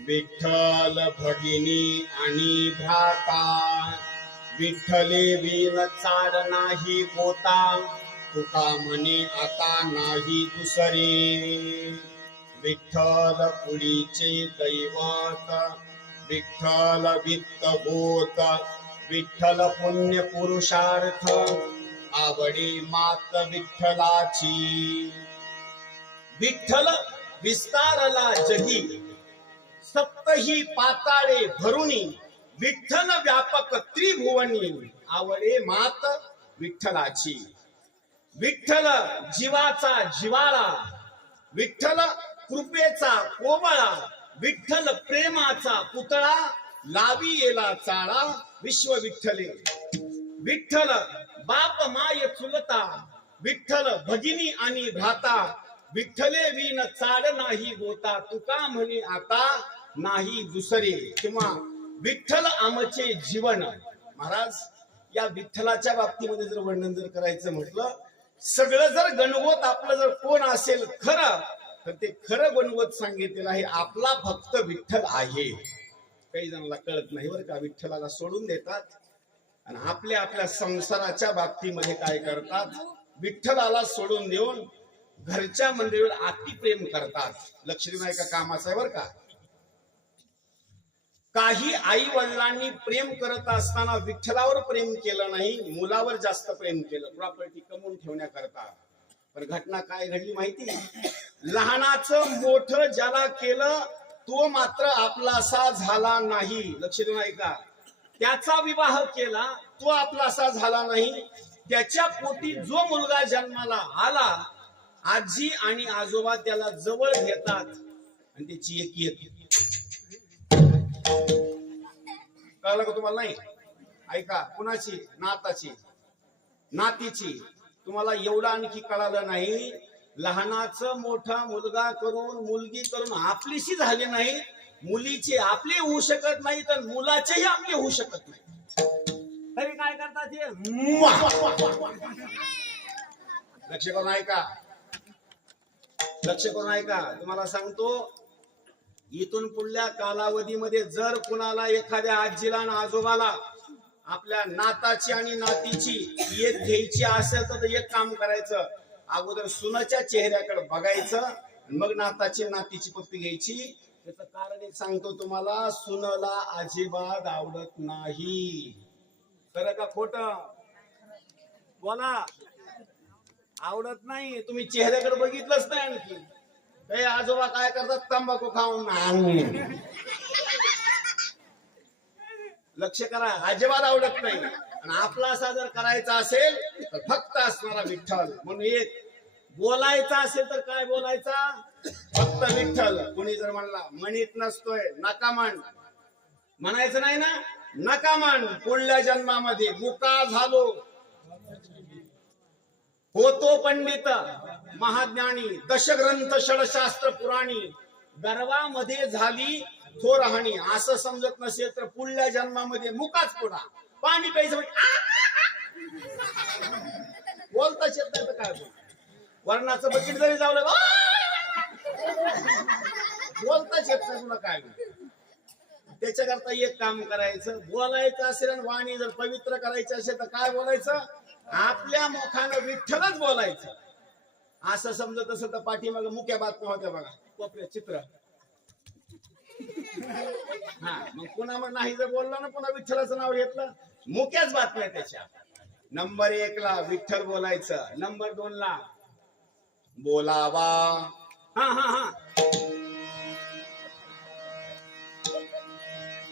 विठ्ठल भगिनी आणि भ्राता, विठ्ठले विन चाड नाही गोता, तुका म्हणे आता नाही दुसरे. विठ्ठल पुढीचे दैवत, विठ्ठल वित्त होत, विठ्ठल पुण्य पुरुषार्थ, आवडी मात विठ्ठलाची. विठ्ठल विस्तारला जगी, सप्तही पाताळे भरुनी, विठ्ठल व्यापक त्रिभुवनी, आवडे मात विठ्ठलाची. विठ्ठल जीवाचा जिवाळा, विठ्ठल कृपेचा कोवळा, विठ्ठल प्रेमाचा पुतळा, लावी येला चाळा विश्व विठ्ठले. विठ्ठल बाप माय चुलता, विठ्ठल भगिनी आणि भ्राता, विठ्ठले विन चाड नाही गोता, तुका म्हणे आता नाही दुसरे. किंवा विठ्ठल आमचे जीवन. महाराज, या विठ्ठलाच्या बाबतीमध्ये जर वर्णन जर करायचं म्हटलं, सगळं जर गणवत आपलं जर कोण असेल खरं, तर ते खरं गणवत सांगितलेलं आहे, आपला फक्त विठ्ठल आहे. काही जणांना कळत नाही बरं का, विठ्ठलाला सोडून देतात आणि आपल्या आपल्या संसाराच्या बाबतीमध्ये काय करतात, विठ्ठलाला सोडून देऊन घरच्या मंडळीवर अति प्रेम करतात. लक्ष देऊ नका, कामाचं आहे बरं का. काही आई वडिलांनी प्रेम करत असताना विठ्ठलावर प्रेम केलं नाही, मुलावर जास्त प्रेम केलं, प्रॉपर्टी कमवून ठेवण्याकरता. पण घटना काय घडली माहिती, लहानाचं मोठं ज्याला केलं तो मात्र आपलासा झाला नाही. लक्ष देऊ नका, त्याचा विवाह केला तो आपलासा झाला नाही. त्याच्या पोटी जो मुलगा जन्माला आला, आजी आणि आजोबा त्याला जवळ घेतात आणि त्याची एक कळलं का तुम्हाला? नाही ऐका, कुणाची? नाताची, नातीची. तुम्हाला एवढं आणखी कळालं नाही, लहानाचं मोठा मुलगा करून मुलगी करून आपलीशी झाले नाही, मुलीचे आपले होऊ शकत नाही, तर मुलाचेही आपले होऊ शकत नाही. तरी काय करतात हे? लक्ष करून ऐका, लक्ष करून ऐका. तुम्हाला सांगतो, इथून पुढल्या कालावधीमध्ये जर कुणाला एखाद्या आजीला आणि आजोबाला आपल्या नाताची आणि नातीची एक घ्यायची असेल तर एक काम करायचं, अगोदर सुनाच्या चेहऱ्याकडे बघायचं, मग नाताची नातीची पप्पी घ्यायची. त्याचं कारण एक सांगतो तुम्हाला, सुनाला अजिबात आवडत नाही. खरं का खोट? बोला. आवडत नाही. तुम्ही चेहऱ्याकडे बघितलंच नाही आणखी. हे आजोबा काय करतात? तंबाखू खाऊन. लक्ष करा, अजिबात आवडत नाही. आणि आपला असा जर करायचा असेल तर फक्त असणारा विठ्ठल. म्हणून एक बोलायचा असेल तर काय बोलायचा? फक्त विठ्ठल. कुणी जर म्हणला म्हणत नसतोय, नका म्हण. म्हणायचं नाही ना, नका म्हण. पुढल्या जन्मामध्ये मुका झालो, होतो पंडित महाज्ञानी, दशग्रंथ षडशास्त्र पुराणी, गर्वामध्ये झाली थोरहाणी. असं समजत नसेल तर पुढल्या जन्मामध्ये मुकाच पुढा. पाणी प्यायचं बोलताच येत नाही तर काय बोल. वर्णाचं बकेट जरी जावलं बोलताच येत नाही तुला काय बोल. त्याच्याकरता एक काम करायचं, बोलायचं असेल आणि वाणी जर पवित्र करायची असेल तर काय बोलायचं? आपल्या मुखानं विठ्ठलच बोलायचं. असं समजत असं तर पाठीमाग मुख्य बातम्या होत्या बघा, कोपऱ्या चित्र. हा, मग पुन्हा मग नाही जर बोलला ना, पुन्हा विठ्ठलाचं नाव घेतलं, मुख्याच बातम्या त्याच्या. नंबर 1 ला विठ्ठल बोलायचं, नंबर 2 ला बोलावा. हा हा हा,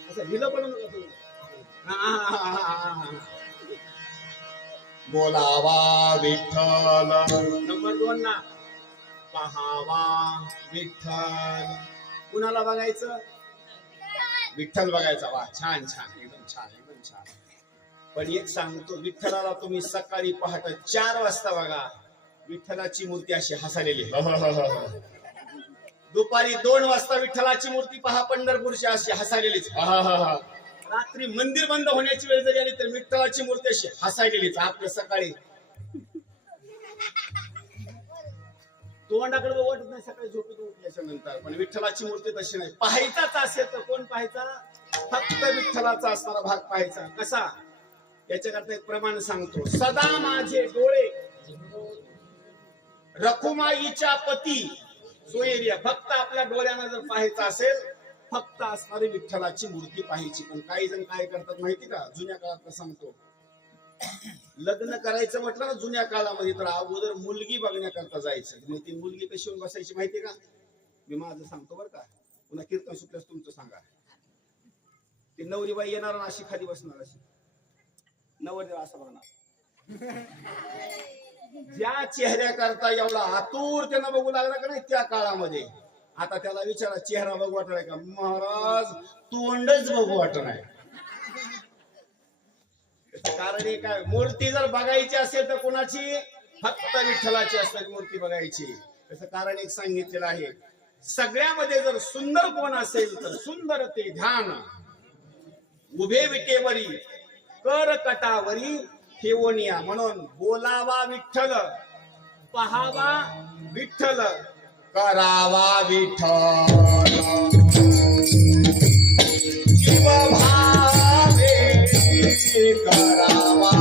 असं ढिलं पडू नका तुम्ही. बोलावा विठ्ठल. नंबर 2 ला पहावा विठ्ठल. कुणाला बघायचं? विठ्ठल बघायचा. वा, छान छान, एकदम छान, एकदम छान. पण एक सांगतो, विठ्ठलाला तुम्ही सकाळी पहाटे 4 वाजता बघा, विठ्ठलाची मूर्ती अशी हसालेली. दुपारी 2 वाजता विठ्ठलाची मूर्ती पहा पंढरपूरची अशी हसायलेलीच. रात्री मंदिर बंद होण्याची वेळ जरी आली तर विठ्ठलाची मूर्ती अशी हसायलेलीच. आपल्या सकाळी तोंडाकडे वाटत नाही सकाळी झोपेतून उठल्याच्या नंतर. पण विठ्ठलाची मूर्ती तशी नाही. पाहायचाच असेल तर कोण पाहायचा? फक्त विठ्ठलाचा असणारा भाग पाहायचा. कसा? याच्याकरता एक प्रमाण सांगतो. सदा माझे डोळे रखुमाईच्या पती सोयरिया. फक्त आपल्या डोळ्यानं जर पाहायचं असेल फक्त असणारी विठ्ठलाची मूर्ती पाहायची. पण काही जण काय करतात माहिती का? जुन्या काळात सांगतो, लग्न करायचं म्हटलं ना जुन्या काळामध्ये तर अगोदर मुलगी बघण्याकरता जायचं. मग ती मुलगी कशी होऊन बसायची माहिती का? मी माझं सांगतो बरं का, पुन्हा कीर्तन सुटल्यास तुमचं सांगा. ती नवरीबाई येणार ना अशी खाली बसणार, अशी नवरदेव असं बघणार. ज्या चेहऱ्याकरता एवढा आतुर त्यानं बघू लागला का नाही त्या काळामध्ये, आता त्याला विचारा चेहरा बघू वाटलाय का? महाराज तोंडच बघू वाटत नाही. कारण हे काय, मूर्ती जर बघायची असेल तर कोणाची? फक्त विठ्ठलाची असणारी मूर्ती बघायची. त्याचं कारण एक सांगितलेलं आहे. सगळ्यामध्ये जर सुंदर कोण असेल तर सुंदर ते ध्यान उभे विटेवरी कर कटावरी ठेवोनिया. म्हणून बोलावा विठ्ठल, पहावा विठ्ठल, करावा विठ्ठल, जीव भावे करावा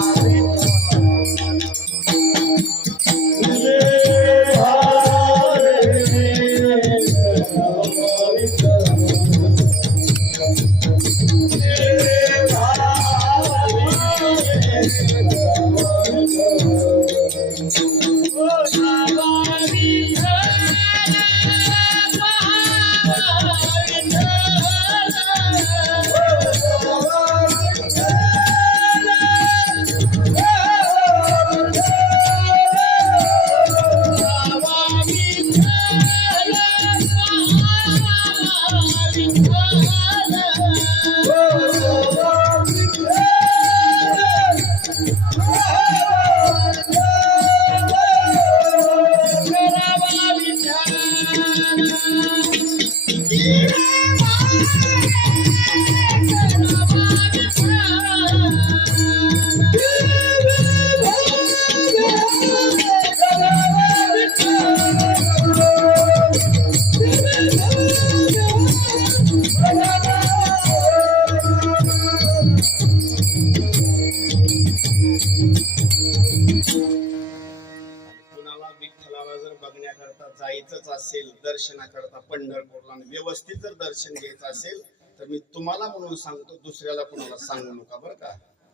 दर्शनाकरता पंढरपूरला व्यवस्थित जर दर्शन घ्यायचं असेल तर मी तुम्हाला म्हणून सांगतो, दुसऱ्याला कोणाला सांगू नका बरं का.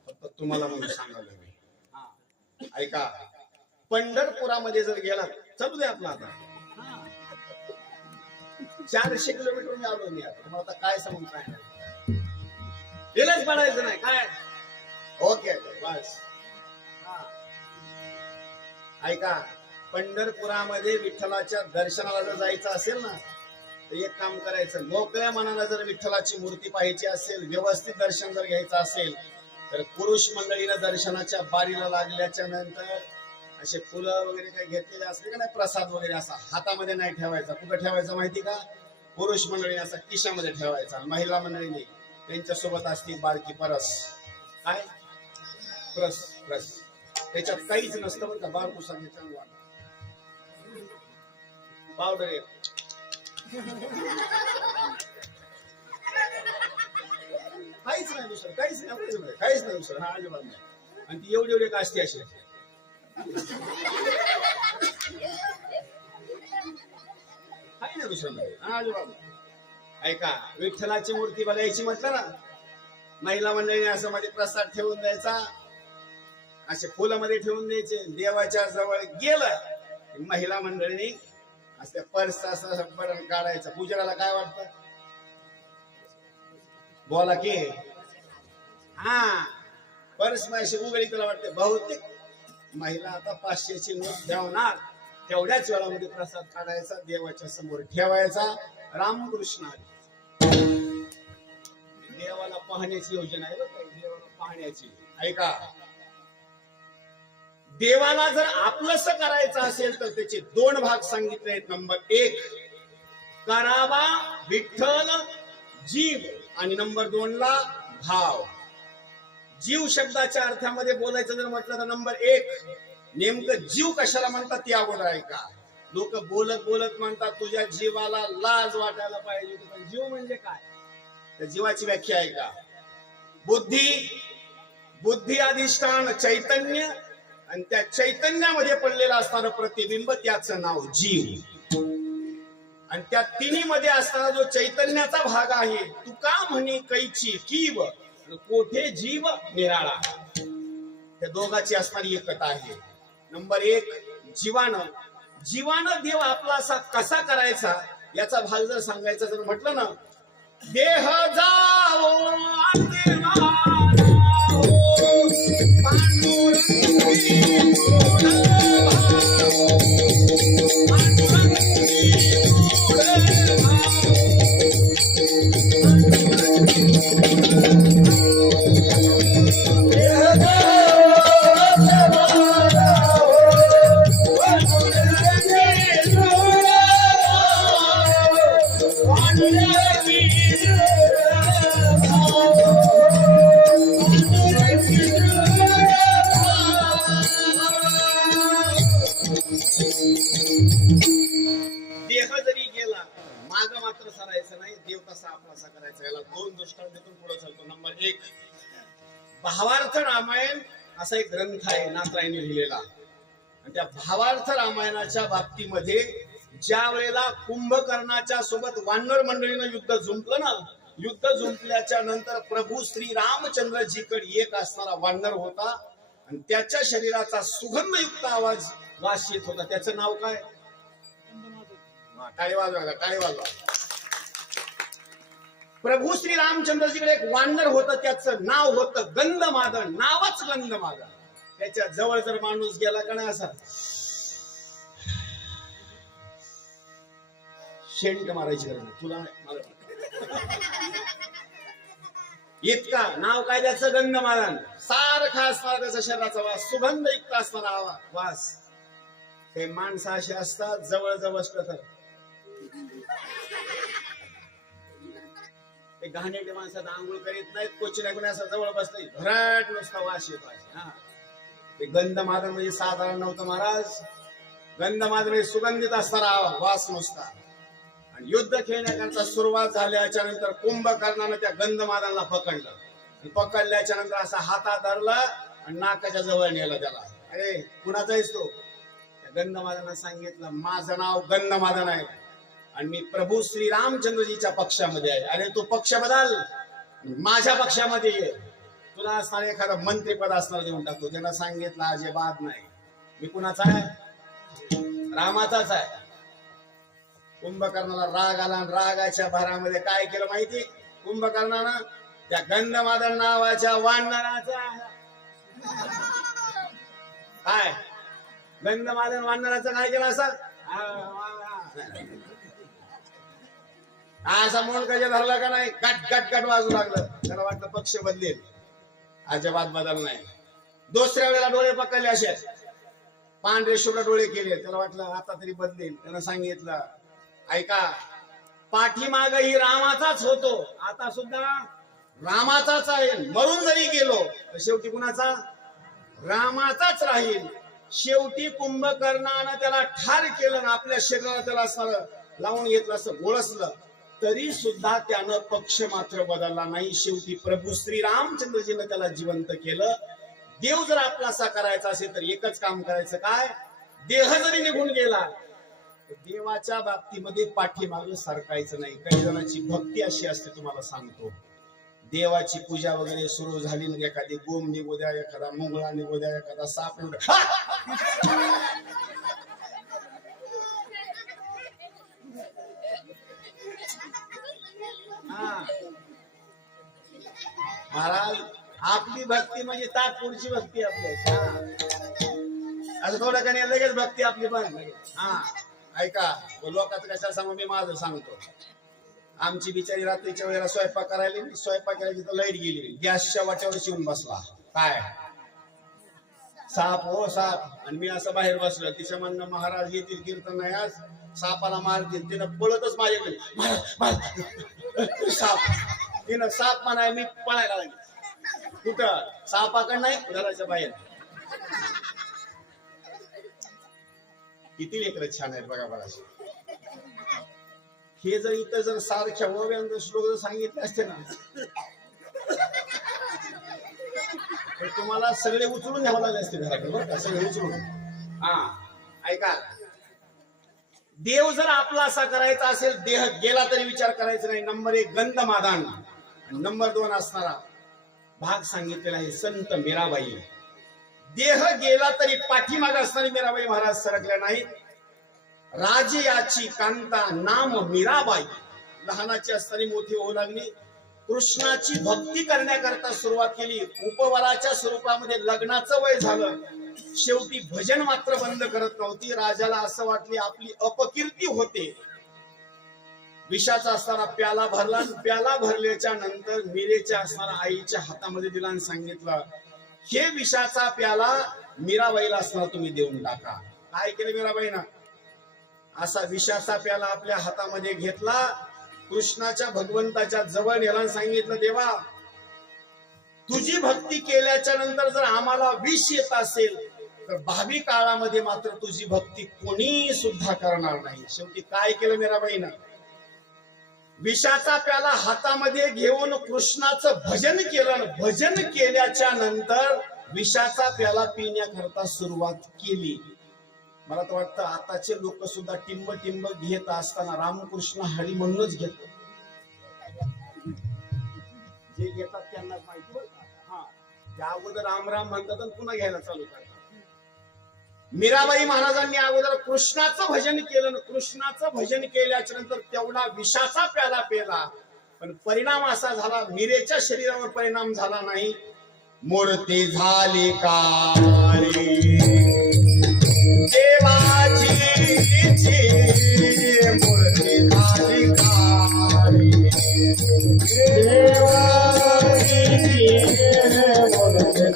फक्त तुम्हाला म्हणून सांगायला मी. ऐका, पंढरपुरामध्ये जर गेला, चालू दे आपला आता 400 किलोमीटर मी आलो नाही. तुम्हाला आता काय सांगून काय नाही, गेलंच पडायचं नाही काय. ओके बस. ऐका, पंढरपुरामध्ये विठ्ठलाच्या दर्शनाला जर जायचं असेल ना तर एक काम करायचं, मोकळ्या मनाला जर विठ्ठलाची मूर्ती पाहायची असेल, व्यवस्थित दर्शन जर घ्यायचं असेल तर पुरुष मंडळीनं दर्शनाच्या बारीला लागल्याच्या नंतर असे फुलं वगैरे काही घेतलेले असले का नाही, प्रसाद वगैरे असा हातामध्ये नाही ठेवायचा. कुठं ठेवायचा माहिती का? पुरुष मंडळीने असा खिशामध्ये ठेवायचा. महिला मंडळीने त्यांच्या सोबत असते बारकी परस. काय परस? परस त्याच्यात काहीच नसतं बरं का. बारकू सांगितलं पावडर एक काहीच नाही दुसरं, काहीच नाही, काहीच नाही दुसरं. हा अजिबात नाही. आणि ती एवढी एवढी का असते अशी. काही नाही दुसरं नाही. हा अजिबात. ऐका, विठ्ठलाची मूर्ती बघायची म्हटलं ना, महिला मंडळीने असं मध्ये प्रसाद ठेवून द्यायचा, असे फुलामध्ये ठेवून द्यायचे. देवाच्या जवळ गेलं महिला मंडळीने असं पर्स असं बटन काढायचं. पुजाऱ्याला काय वाटतं? बोला की. हा, पर्स माशी उघडी त्याला वाटते बहुतेक महिला आता 500ची नोट ठेवणार. तेवढ्याच वेळामध्ये प्रसाद काढायचा, देवाच्या समोर ठेवायचा. रामकृष्ण देवाला पाहण्याची योजना आहे बरं, देवाला पाहण्याची. ऐका, देवाला जर आपलंस करायचं असेल तर त्याचे 2 भाग सांगितले आहेत. नंबर 1 करावा विठ्ठल जीव, आणि नंबर 2 ला भाव. जीव शब्दाच्या अर्थामध्ये बोलायचं जर म्हटलं तर नंबर 1, नेमकं जीव कशाला म्हणतात ते अगोदर ऐका. लोक बोलत बोलत म्हणतात तुझ्या जीवाला लाज वाटायला पाहिजे, पण जीव म्हणजे काय, त्या जीवाची व्याख्या आहे का. बुद्धी अधिष्ठान चैतन्य, आणि त्या चैतन्यामध्ये पडलेलं असणारं प्रतिबिंब त्याचं नाव जीव. आणि त्या तिन्ही मध्ये असणारा जो चैतन्याचा भाग आहे, तू का म्हणे कैची कीव कोठे जीव निराळा, त्या दोघांची असणारी एकता आहे. नंबर 1, जीवानं देव आपला असा कसा करायचा याचा भाग जर सांगायचा जर म्हटलं ना, देह जाओ भावार्थ रामायण असा एक ग्रंथ आहे नाथरायने लिहिलेला. आणि त्या भावार्थ रामायणाच्या बाबतीमध्ये ज्या वेळेला कुंभकर्णाच्या सोबत वानर मंडळीनं युद्ध जुंपलं ना, युद्ध जुंपल्याच्या नंतर प्रभू श्री रामचंद्रजीकडे एक असणारा वानर होता, आणि त्याच्या शरीराचा सुगंधयुक्त आवाज वास येत होता. त्याचं नाव काय, टाळी वाजवा, टाळी वाजवा. प्रभू श्री रामचंद्रजीकडे एक वानर होतं, त्याचं नाव होतं गंधमादन, नावच गंधमादन. त्याच्या जवळ जर माणूस गेला का नाही असा शेंट मारायची गरज तुला इतका. नाव काय त्याचं गंधमादन. सारखा असणारा त्याच्या शरीराचा वास, सुगंधयुक्त असणारा वास. हे माणसं असे असतात जवळ जवळ तर ते घाणेरडे माणसात आंघोळ करीत नाहीत, कोची नाही कोणी असं जवळ बसतंय, घराट नुसता वास येतो. ते गंधमादन म्हणजे साधारण नव्हतं महाराज. गंधमादन म्हणजे सुगंधित असणारा वास नुसता. आणि युद्ध खेळण्याकरता सुरुवात झाल्याच्या नंतर कुंभकर्णानं त्या गंधमादनला पकडलं, आणि पकडल्याच्या नंतर असा हातात धरला आणि नाकाच्या जवळ नेलं त्याला. अरे कुणाचा आहेस तो? त्या गंधमादनानं सांगितलं माझं नाव गंधमादन आहे, आणि मी प्रभू श्री रामचंद्रजीच्या पक्षामध्ये आहे. अरे तू पक्ष बदल, माझ्या पक्षामध्ये ये, तुला असणार एखादं मंत्रीपद असणार देऊन टाकतो. त्यांना सांगितलं अजिबात नाही, मी कुणाचा आहे, रामाचाच आहे. कुंभकर्णाला राग आला, आणि रागाच्या भरामध्ये काय केलं माहिती, कुंभकर्णानं त्या गंधमादन नावाच्या वानराचा काय, गंधमादन वानराचं काय केलं असं असा मोडकाच्या धरला का नाही, गट गट गट वाजू लागलं. त्याला वाटलं पक्ष बदलेल, अजिबात बदल नाही. दुसऱ्या वेळेला डोळे पकडले, असे पांढरे शुभ्र डोळे केले. त्याला वाटलं आता तरी बदलेल. त्यानं सांगितलं ऐका, पाठीमाग ही रामाचाच होतो, आता सुद्धा रामाचाच आहे. मरून जरी गेलो तर शेवटी कुणाचा, रामाचाच राहील. शेवटी कुंभकर्णानं त्याला ठार केलं ना, आपल्या शरीराला त्याला असं लावून घेतलं, असं गोळसलं, तरी सुद्धा त्यानं पक्ष मात्र बदलला नाही. शेवटी प्रभू श्री रामचंद्रजीनं त्याला जिवंत केलं. देव जर आपलासा करायचा असेल तर एकच काम करायचं, काय, देह जरी निघून गेला देवाच्या बाबतीमध्ये पाठीमागे सरकायचं नाही. काही जणांची भक्ती अशी असते, तुम्हाला सांगतो, देवाची पूजा वगैरे सुरू झाली ना, एखादी गोम निघू द्या, एखादा मुंगळा निघू द्या, एखादा साप निघू द्या, महाराज आपली भक्ती म्हणजे तात्पुरची भक्ती आपली, असं थोडं काही लगेच भक्ती आपली पण. हा ऐका, लोकांचं कशा सांगू, मी माझं सांगतो. आमची बिचारी रात्रीच्या वेळेला स्वयंपाक करायला, स्वयंपाक करायची तर लाईट गेली, गॅसच्या वाट्यावर शिवून बसला. काय साप हो साप. आणि मी असं बाहेर बसलो, तिच्या म्हणणं महाराज येतील कीर्तन नाही आज, सापाला मारतील. तिनं पळतच माझ्याकडे महाराज साप. तिनं साप म्हणाय, मी पळायला लागले. कुठं? सापाकडे नाही, घराच्या बाहेर. किती लेकरं छान आहेत बघा बघा. हे जर इथं जर सारख्या ओव्यांच श्लोक जर सांगितले असते ना, तर तुम्हाला सगळे उचलून न्यावं लागले असते घराकडे बरं का, सगळे उचलून. हा ऐका, देव जर आपला असा करायचा असेल, देह गेला तरी विचार करायचा नाही. नंबर 1 गंधमादान, नंबर 2 असणारा भाग सांगितलेला आहे संत मीराबाई. देह गेला तरी पाठीमाग असणारी मीराबाई महाराज सरकल्या नाहीत. राजे याची कांता नाम मीराबाई. लहानाची असताना मोठी होऊ लागली, कृष्णाची भक्ती करण्याकरता सुरुवात केली. उपवराच्या स्वरूपामध्ये लग्नाचं वय झालं. शेवटी भजन मात्र बंद करत नव्हती. राजाला असं वाटले आपली अपकीर्ती होते. विषाचा असणारा प्याला भरला. प्याला भरल्याच्या नंतर मीरेच्या असणारा आईच्या हातामध्ये दिला आणि सांगितलं, हे विषाचा प्याला मीराबाईला असणार तुम्ही देऊन टाका. काय केलं मीराबाईनं? असा विषाचा प्याला आपल्या हातामध्ये घेतला, कृष्णाच्या भगवंताच्या जवळ नेला आणि सांगितलं, देवा तुझी भक्ती केल्याच्या नंतर जर आम्हाला विष येत असेल तर भावी काळामध्ये मात्र तुझी भक्ती कोणी सुद्धा करणार नाही. शेवटी काय केलं मीराबाईनं? विषाचा प्याला हातामध्ये घेऊन कृष्णाचं भजन केलं. भजन केल्याच्या नंतर विषाचा प्याला पिण्याकरता सुरुवात केली. मला तर वाटतं आताचे लोक सुद्धा टिंब टिंब घेत असताना रामकृष्ण हरी म्हणूनच घेतात. जे घेतात त्यांनाच माहिती बरं का. हा, त्या अगोदर राम राम म्हणतात आणि पुन्हा घ्यायला चालू करतात. मीराबाई महाराजांनी अगोदर कृष्णाचं भजन केलं. कृष्णाचं भजन केल्याच्या नंतर तेवढा विषाचा प्याला पेला, पण परिणाम असा झाला, मीरेच्या शरीरावर परिणाम झाला नाही. मूर्ती झाली काळी देवाची, मूर्ती झाली काळी देवाची, मूर्ती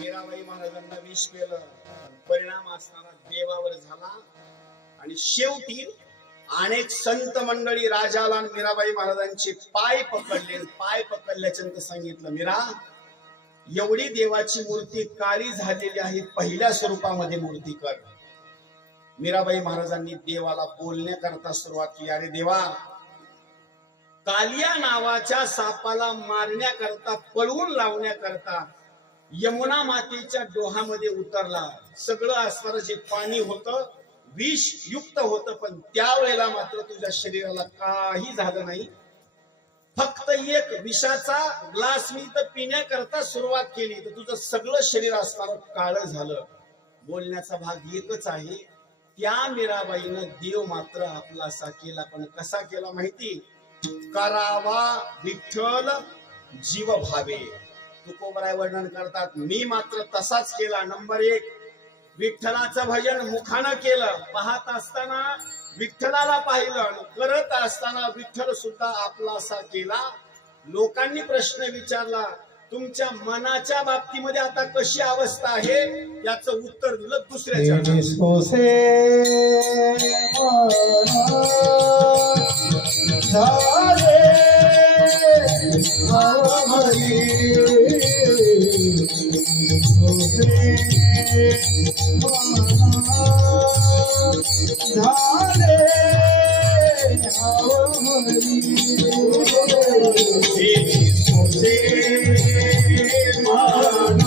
मीराबाई महाराजांना विष पेलं, परिणाम असणारा देवावर झाला. आणि शेवटी अनेक संत मंडळी राजाला मीराबाई महाराजांचे पाय पकडले. पाय पकडल्याच्या नंतर सांगितलं, मीरा एवढी देवाची मूर्ती काळी झालेली आहे, पहिल्या स्वरूपामध्ये मूर्ती कर. मीराबाई महाराजांनी देवाला बोलण्याकरता सुरुवात केली. अरे देवा, कालिया नावाच्या सापाला मारण्याकरता, पळवून लावण्याकरता यमुना मातेच्या डोहामध्ये उतरला. सगळं असणारं जे पाणी होतं विष युक्त होतं, पण त्यावेळेला मात्र तुझ्या शरीराला काही झालं नाही. फक्त एक विषाचा ग्लास मी तर पिण्याकरता सुरुवात केली तर तुझं सगळं शरीर असणारं काळं झालं. बोलण्याचा भाग एकच आहे. त्या मीराबाईनं देव मात्र आपलासा केला, पण कसा केला माहिती? करावा विठ्ठल जीव भावे. तुकोबराय वर्णन करतात, मी मात्र तसाच केला. नंबर 1 विठ्ठलाचं भजन मुखानं केलं. पाहत असताना विठ्ठलाला पाहिलं, करत असताना विठ्ठल सुद्धा आपलासा केला. लोकांनी प्रश्न विचारला, तुमच्या मनाच्या बाबतीमध्ये आता कशी अवस्था आहे? याचं उत्तर दिलं दुसऱ्याच्या. झाले हवरी सोसे मन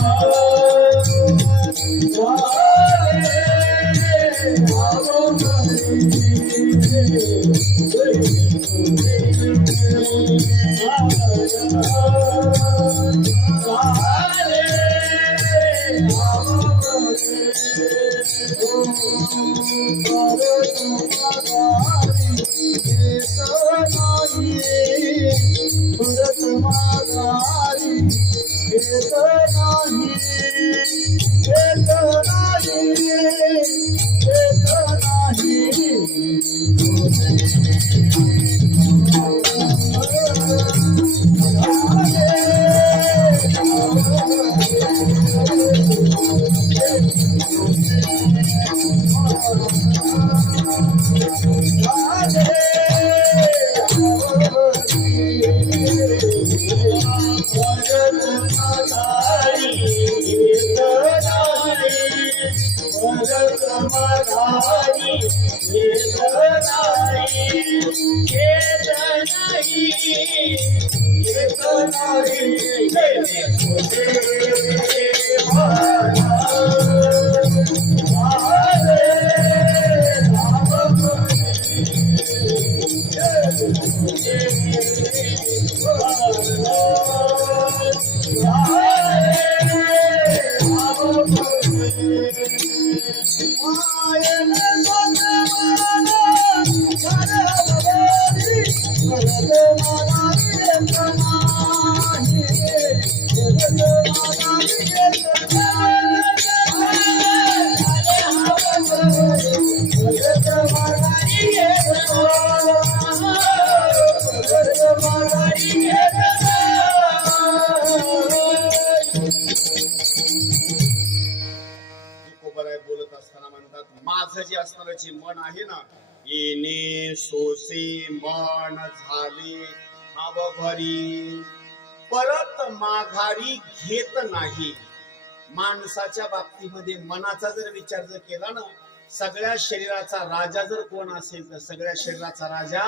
माझं जे असणारं जे मन आहे ना, येणे सोसे मन झाले अवघरी परत माघारी घेत नाही. माणसाच्या बाबतीमध्ये मनाचा जर विचार जर केला ना, सगळ्या शरीराचा राजा जर कोण असेल तर सगळ्या शरीराचा राजा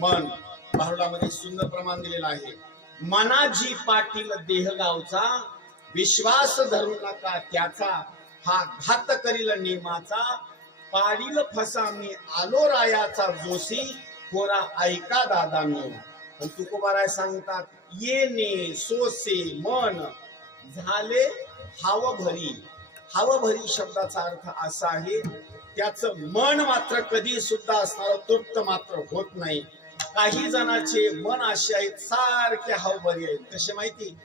मन. भारुडामध्ये सुंदर प्रमाण दिलेलं आहे. मनाजी पाटील देह गावचा विश्वास धरू नका त्याचा, हा घात करील नेमाचा पाडील फसा मी आलो रायाचा जोशी पोरा ऐका दादांनो. पण तुकोबाराय सांगतात येणे सोसे मन झाले हावभरी. हावभरी शब्दाचा अर्थ असा आहे त्याचं मन मात्र कधी सुद्धा असणार तृप्त मात्र होत नाही. काही जणांचे मन असे आहेत सारखे हावभरी आहेत. कसे माहिती,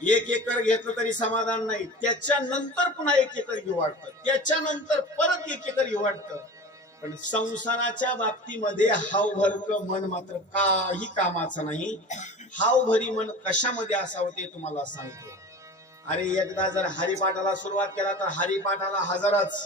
1 एकर घेतलं तरी समाधान नाही, त्याच्यानंतर पुन्हा 1 एकर घेऊ वाटतं, त्याच्यानंतर परत 1 एकर घेऊ वाटतं. पण संसाराच्या बाबतीमध्ये हावभरक मन मात्र काही कामाचं नाही. हावभरी मन कशामध्ये असावं ते तुम्हाला सांगतो. अरे एकदा जर हरिपाठाला सुरुवात केला तर हरिपाठाला हजारच,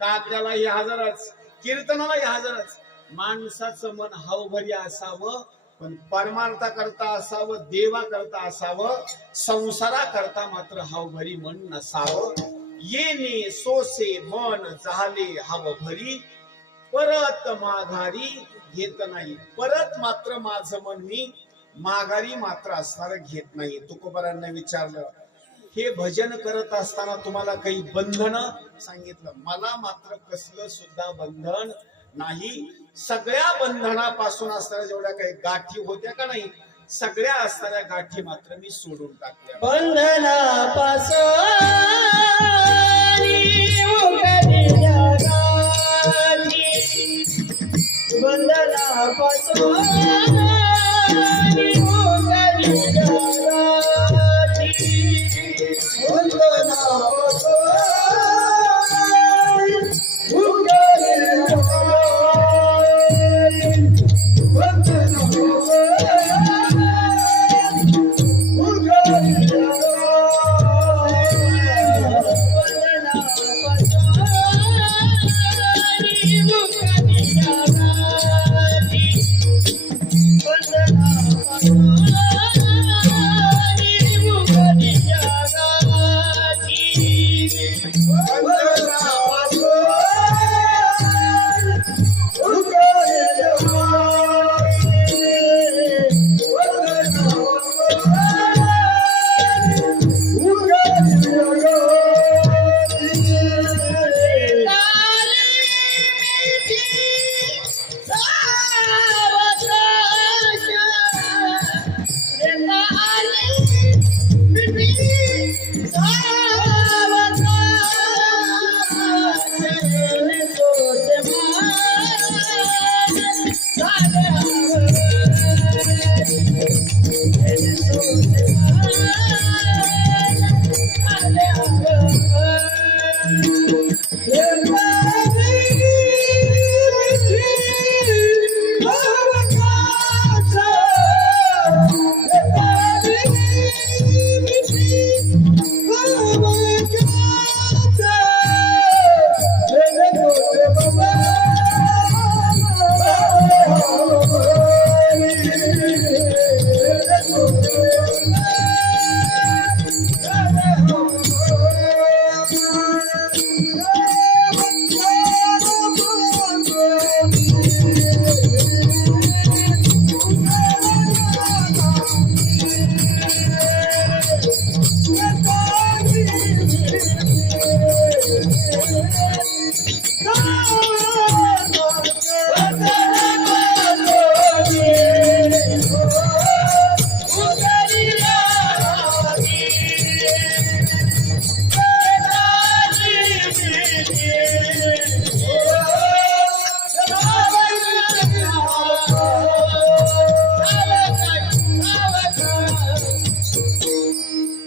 काकड्यालाही हजारच, कीर्तनालाही हजारच. माणसाचं मन हावभरी असावं, पण परमार्था करता असावं, देवा करता असावं, संसारा करता मात्र हावभरी मन नसावं. येणे सोसे मन झाले हावभरी परत माघारी घेत नाही. परत मात्र माझं मन मी माघारी मात्र असणार घेत नाही. तुकोबारांना विचारलं हे भजन करत असताना तुम्हाला काही बंधन सांगितलं. मला मात्र कसलं सुद्धा बंधन नाही. सगळ्या बंधनापासून असणाऱ्या जेवढ्या काही गाठी होत्या का नाही, सगळ्या असणाऱ्या गाठी मात्र मी सोडून टाकल्या. बंधनापासून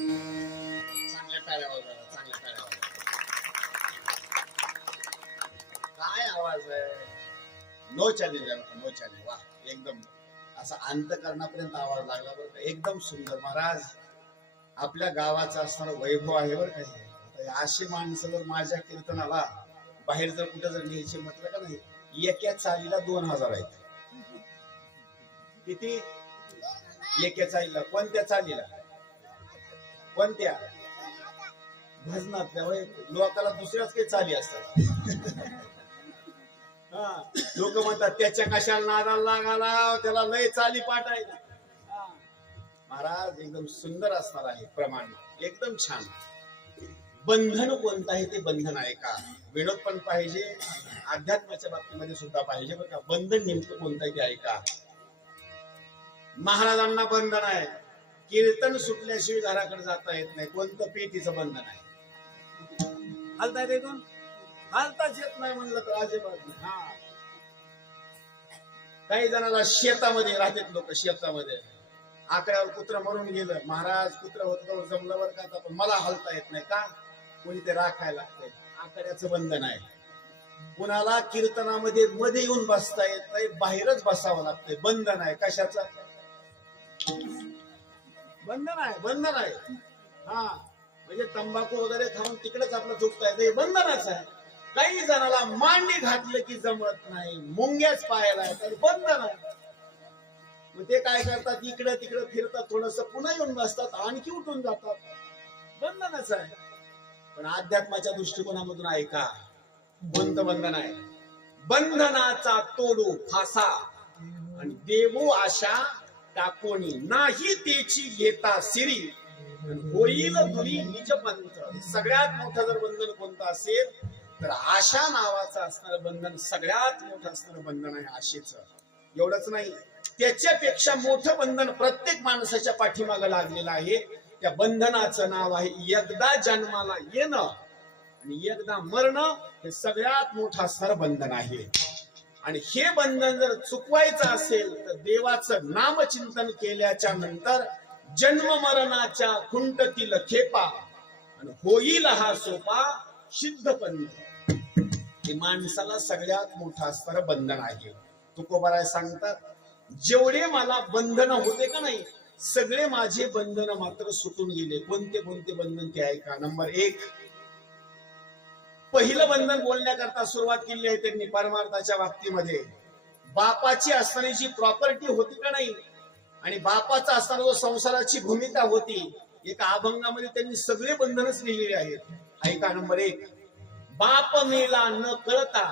चांगल्या टाळ्या वाजवा, चांगल्या टाळ्या वाजवा. काय आवाज आहे. नो चॅलेंज आहे, नो चॅलेंज. वा, एकदम असा अंतकरणापर्यंत आवाज लागला बरं का. एकदम सुंदर. महाराज आपल्या गावाचा असणारा वैभव आहे बरं का हे. आता अशी माणसं जर माझ्या कीर्तनाला बाहेर जर कुठं जर न्यायचे म्हटलं का नाही, एका चालीला 2000 आहेत. किती? एका चालीला. कोणत्या चालीला? कोणत्या? भजनातल्या वय. लोकाला दुसऱ्याच काही चाली असतात. हा, लोक म्हणतात त्याच्या कशाला नादाला लागाला, त्याला लय चाली पाठ आहे. महाराज एकदम सुंदर असणार आहे प्रमाण, एकदम छान. बंधन कोणतं आहे ते बंधन आहे का? विनोद पण पाहिजे, अध्यात्माच्या बाबतीमध्ये सुद्धा पाहिजे बरं का. बंधन नेमकं कोणतं आहे ते आहे का? महाराजांना बंधन आहे, कीर्तन सुटल्याशिवाय घराकडे जाता येत नाही. कोणतं? पेटीचं बंधन आहे. हालता येत इथून? हालताच येत नाही म्हणलं तर अजिबात नाही. हा, काही जणांना शेतामध्ये राहतात लोक, शेतामध्ये आकड्यावर कुत्र मरून गेलं. महाराज कुत्र होतं जमलं बरं का, पण मला हालता येत नाही का? कोणी ते राखायला लागतंय. आकड्याचं बंधन आहे. कुणाला कीर्तनामध्ये मध्ये येऊन बसता येत नाही, बाहेरच बसावं लागतंय. बंधन आहे. कशाचं बंधन आहे? बंधन आहे. हा, म्हणजे तंबाखू वगैरे खाऊन तिकडेच आपलं झोपता येतं, हे बंधनच आहे. काही जणाला मांडी घातलं की जमत नाही, मुंग्याच पायाला आहे, बंधन आहे. मग ते काय करतात, इकडे तिकडे फिरतात, थोडस पुन्हा येऊन बसतात, आणखी उठून जातात. बंधनच आहे. पण अध्यात्माच्या दृष्टिकोनामधून आहे का? कोणतं बंधन आहे? बंधनाचा तोडू फासा आणि देवो आशा टाकोणी, नाही त्याची घेता सिरी होईल दुरी निज पंथ. सगळ्यात मोठं जर बंधन कोणतं असेल तर आशा नावाचं असणारं बंधन सगळ्यात मोठं असणारं बंधन आहे आशेचं. एवढंच नाही, त्याच्यापेक्षा मोठं बंधन प्रत्येक माणसाच्या पाठीमागं लागलेलं आहे. त्या बंधनाचं नाव आहे एकदा जन्माला येणं आणि एकदा मरणं. हे सगळ्यात मोठं असणारं बंधन आहे. आणि हे बंधन जर चुकवायचं असेल तर देवाचं नामचिंतन केल्याच्या नंतर जन्म मरणाच्या खुंटतील खेपा आणि होईल हा सोपा सिद्ध पंथ. हे माणसाला सगळ्यात मोठं असणारं बंधन आहे. तुकोबाराय सांगतात, जेवढे मला बंधन होते का नाही, सगळे माझे बंधन मात्र सुटून गेले. कोणते कोणते बंधन ते आहे का? नंबर 1, पहिलं बंधन बोलण्याकरता सुरुवात केली आहे त्यांनी परमार्थाच्या बाबतीमध्ये. बापाची असणारी जी प्रॉपर्टी होती का नाही, आणि बापाचा असताना जो संसाराची भूमिका होती, एका अभंगामध्ये त्यांनी सगळे बंधनच लिहिलेले आहेत. ऐका. नंबर 1, बाप मेला न कळता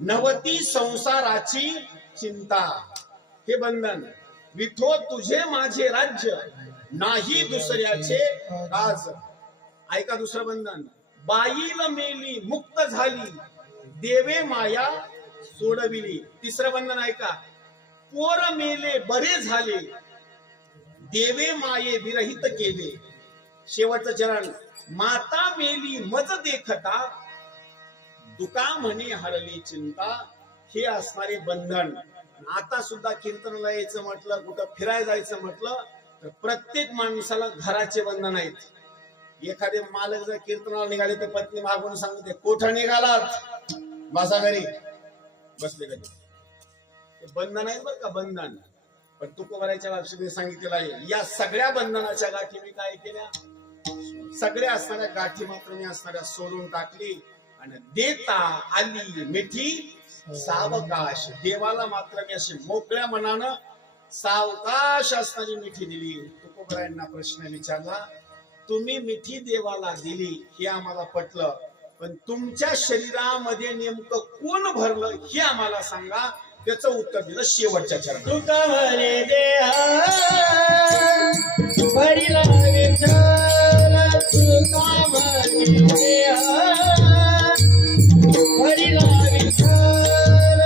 नवती संसाराची चिंता. हे बंधन. विठो तुझे माझे राज्य, नाही दुसऱ्याचे राज. ऐका दुसरं बंधन. बाईल मेली मुक्त झाली, देवे माया सोडविली. तिसरं बंधन ऐका. पोर मेले बरे झाले, देवे माये विरहित केले. शेवटचं चरण. माता मेली मज देखता, दुका म्हणे हरली चिंता. हे असणारे बंधन. आता सुद्धा कीर्तनाला यायचं म्हटलं, कुठं फिरायला जायचं म्हटलं तर प्रत्येक माणसाला घराचे बंधन आहेत. एखादे मालक जर कीर्तनाला निघाले तर पत्नी मागून सांगते, कोठं निघालात, बसा घरी. बसले घरी. ते बंधन आहे बरं का, बंधन. पण तुकोबाराच्या बाबतीत सांगितलेलं आहे, या सगळ्या बंधनाच्या गाठी मी काय केल्या, सगळ्या असणाऱ्या गाठी मात्र मी असणाऱ्या सोडून टाकली आणि देता आली मिठी सावकाश. देवाला मात्र मी अशी मोकळ्या मनानं सावकाश असणारी मिठी दिली. तुकोबारायांना प्रश्न विचारला, तुम्ही मिठी देवाला दिली हे आम्हाला पटलं, पण तुमच्या शरीरामध्ये नेमकं कोण भरलं हे आम्हाला सांगा. त्याचं उत्तर दिलं शेवटच्या चरणात. तुका म्हणे देहा भरिला विठ्ठल, तुका म्हणे देहा भरिला विठ्ठल,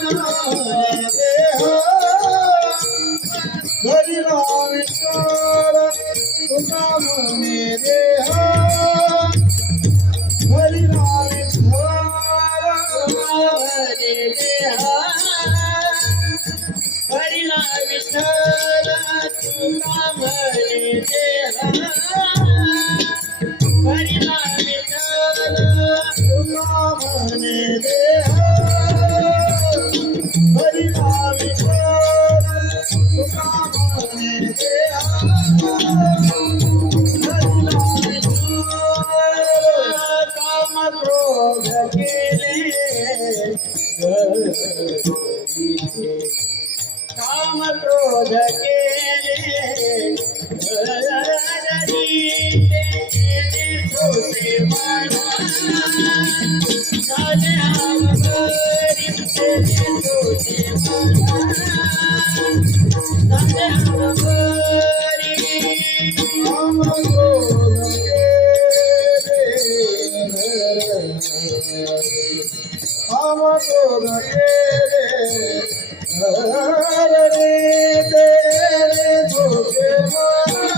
तुका म्हणे देहा भरिला विठ्ठल, तुका म्हणे देहा भरिला विठ्ठल, तुका म्हणे देहा भरिला विठ्ठल, तुका म्हणे देहा भरिला विठ्ठल, तुका म्हणे देहा भरिला विठ्ठल, तुका म्हणे देहा भरिला विठ्ठल. काम क्रोध केले काम क्रोध केले सोसे माना, झाले अवघरी सोसे माना, झाले अवघरी. काम क्रोध केले, काम क्रोध केले, रे तेरे धोखे माना,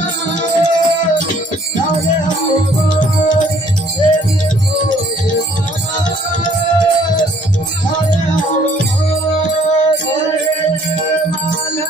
झाले अवघरी तेरे धोखे माना, झाले अवघरी माना.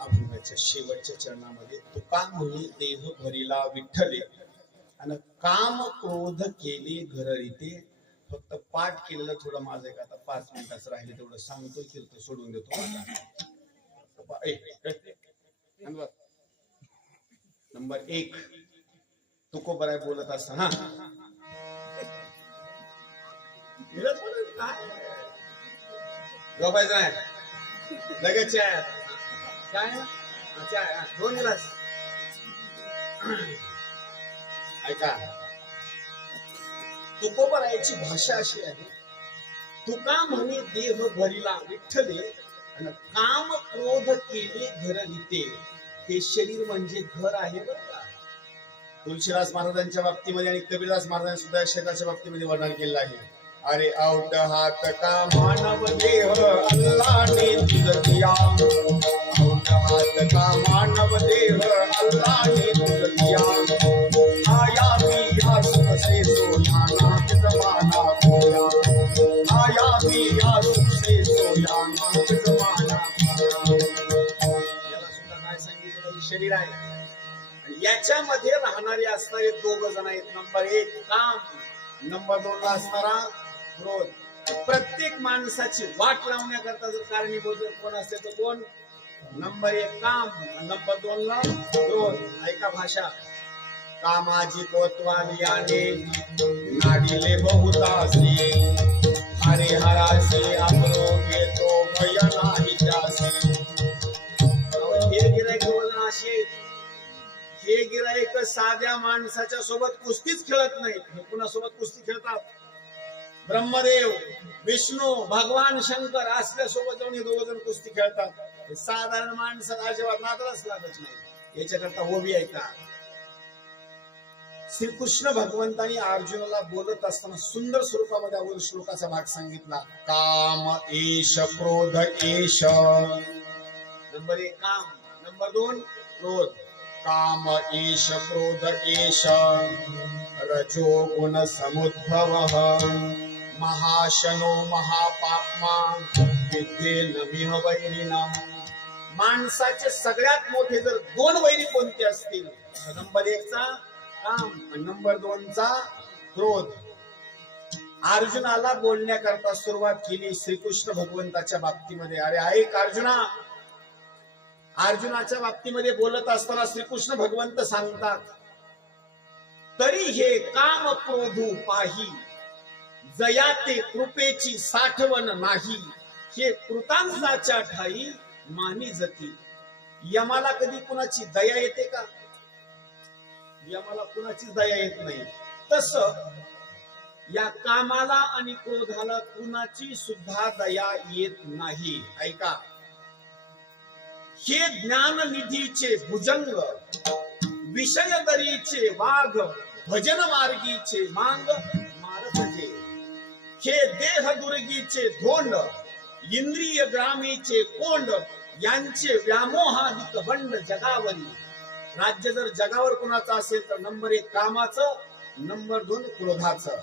अभंगाच्या शेवटच्या चरणामध्ये तुका म्हणे देह भरिला विठ्ठले आणि काम क्रोध केले घररिते. फक्त पाठ केलेलं थोडं माझं एक आता 5 मिनिटाचं राहिले तेवढं सांगतो कीर्तन सोडून देतो नंबर 1 तुकोबराय बोलत असताना झोपायचं नाही लगेच चाय चाय 2 ग्लास ऐका. तुकोबरायची भाषा अशी आहे, तुका म्हणे देह भरिला विठ्ठले आणि काम क्रोध केले घररिते. हे शरीर म्हणजे घर आहे बरं का. तुलसीदास महाराजांच्या बाबतीमध्ये आणि कबीरदास महाराजांनी सुद्धा शरीराच्या बाबतीमध्ये वर्णन केलेलं आहे. अरे औट हात का मानव देह अल्लाने तुझ दिया, औट हात का मानव देह अल्लाने तुझ दिया. आया पिया सुख से सोया नाथ जमाना खोया, आया पिया सुख से सोया नाथ जमाना खोया. याला सुद्धा काय सांगितलं, शरीर आहे आणि याच्यामध्ये राहणारे असणारे 2 जण आहेत. नंबर 1 काम, नंबर 2 ला असणारा क्रोध. प्रत्येक माणसाची वाट लावण्याकरता जर कारणीभूत कोण असते तर कोण? नंबर 1 काम, नंबर 2 ला क्रोध. ऐका भाषा. कामाजी कोतवालियाने नाडिले बहुतासी, हरे हरासी आपलो घेतो भय नाही त्यासी. हे गिराईक वजन असे, हे गिराईक साध्या माणसाच्या सोबत कुस्तीच खेळत नाहीत. हे कुणासोबत कुस्ती खेळतात? ब्रह्मदेव, विष्णू, भगवान शंकर असल्या सोबत जाऊन हे 2 जण कुस्ती खेळतात. हे साधारण माणसाला अजिबात नातलाच लागत नाही. याच्याकरता होबी आहे का? श्रीकृष्ण भगवंतांनी अर्जुनाला बोलत असताना सुंदर स्वरूपामध्ये अगोदर श्लोकाचा भाग सांगितला. काम एष क्रोध एष. नंबर 1 काम, नंबर 2 क्रोध. काम एष क्रोध एष रजो गुण समुद्भवः, महाशनो महापाप्मा विद्येन मिह वैरिणा. माणसाचे सगळ्यात मोठे जर 2 वैरी कोणते असतील, नंबर 1 चा काम, नंबर 2 चा क्रोध. अर्जुनाला बोलण्याकरता सुरुवात केली श्रीकृष्ण भगवंताच्या बाबतीमध्ये. अरे ऐक अर्जुना, अर्जुनाच्या बाबतीमध्ये बोलत असताना श्रीकृष्ण भगवंत सांगतात, तरी हे काम क्रोधू पाही, जया ते कृपेची साठवण नाही. हे कृतांसाच्या ठाई मानी जती. यमाला कधी कुणाची दया येते का? यमाला कुणाची दया येत नाही. तस या कामाला आणि क्रोधाला कुणाची सुद्धा दया येत नाही. ऐका, हे ज्ञान निधीचे भुजंग, विषय दरीचे वाघ, भजन मार्गीचे मांग मारत जे. हे देह दुर्गीचे धोंड, इंद्रिय ग्रामीचे कोंड, यांचे व्यामोहाधिक बंड जगावरी. राज्य जर जगावर कुणाचं असेल तर नंबर 1 कामाचं, नंबर 2 क्रोधाचं.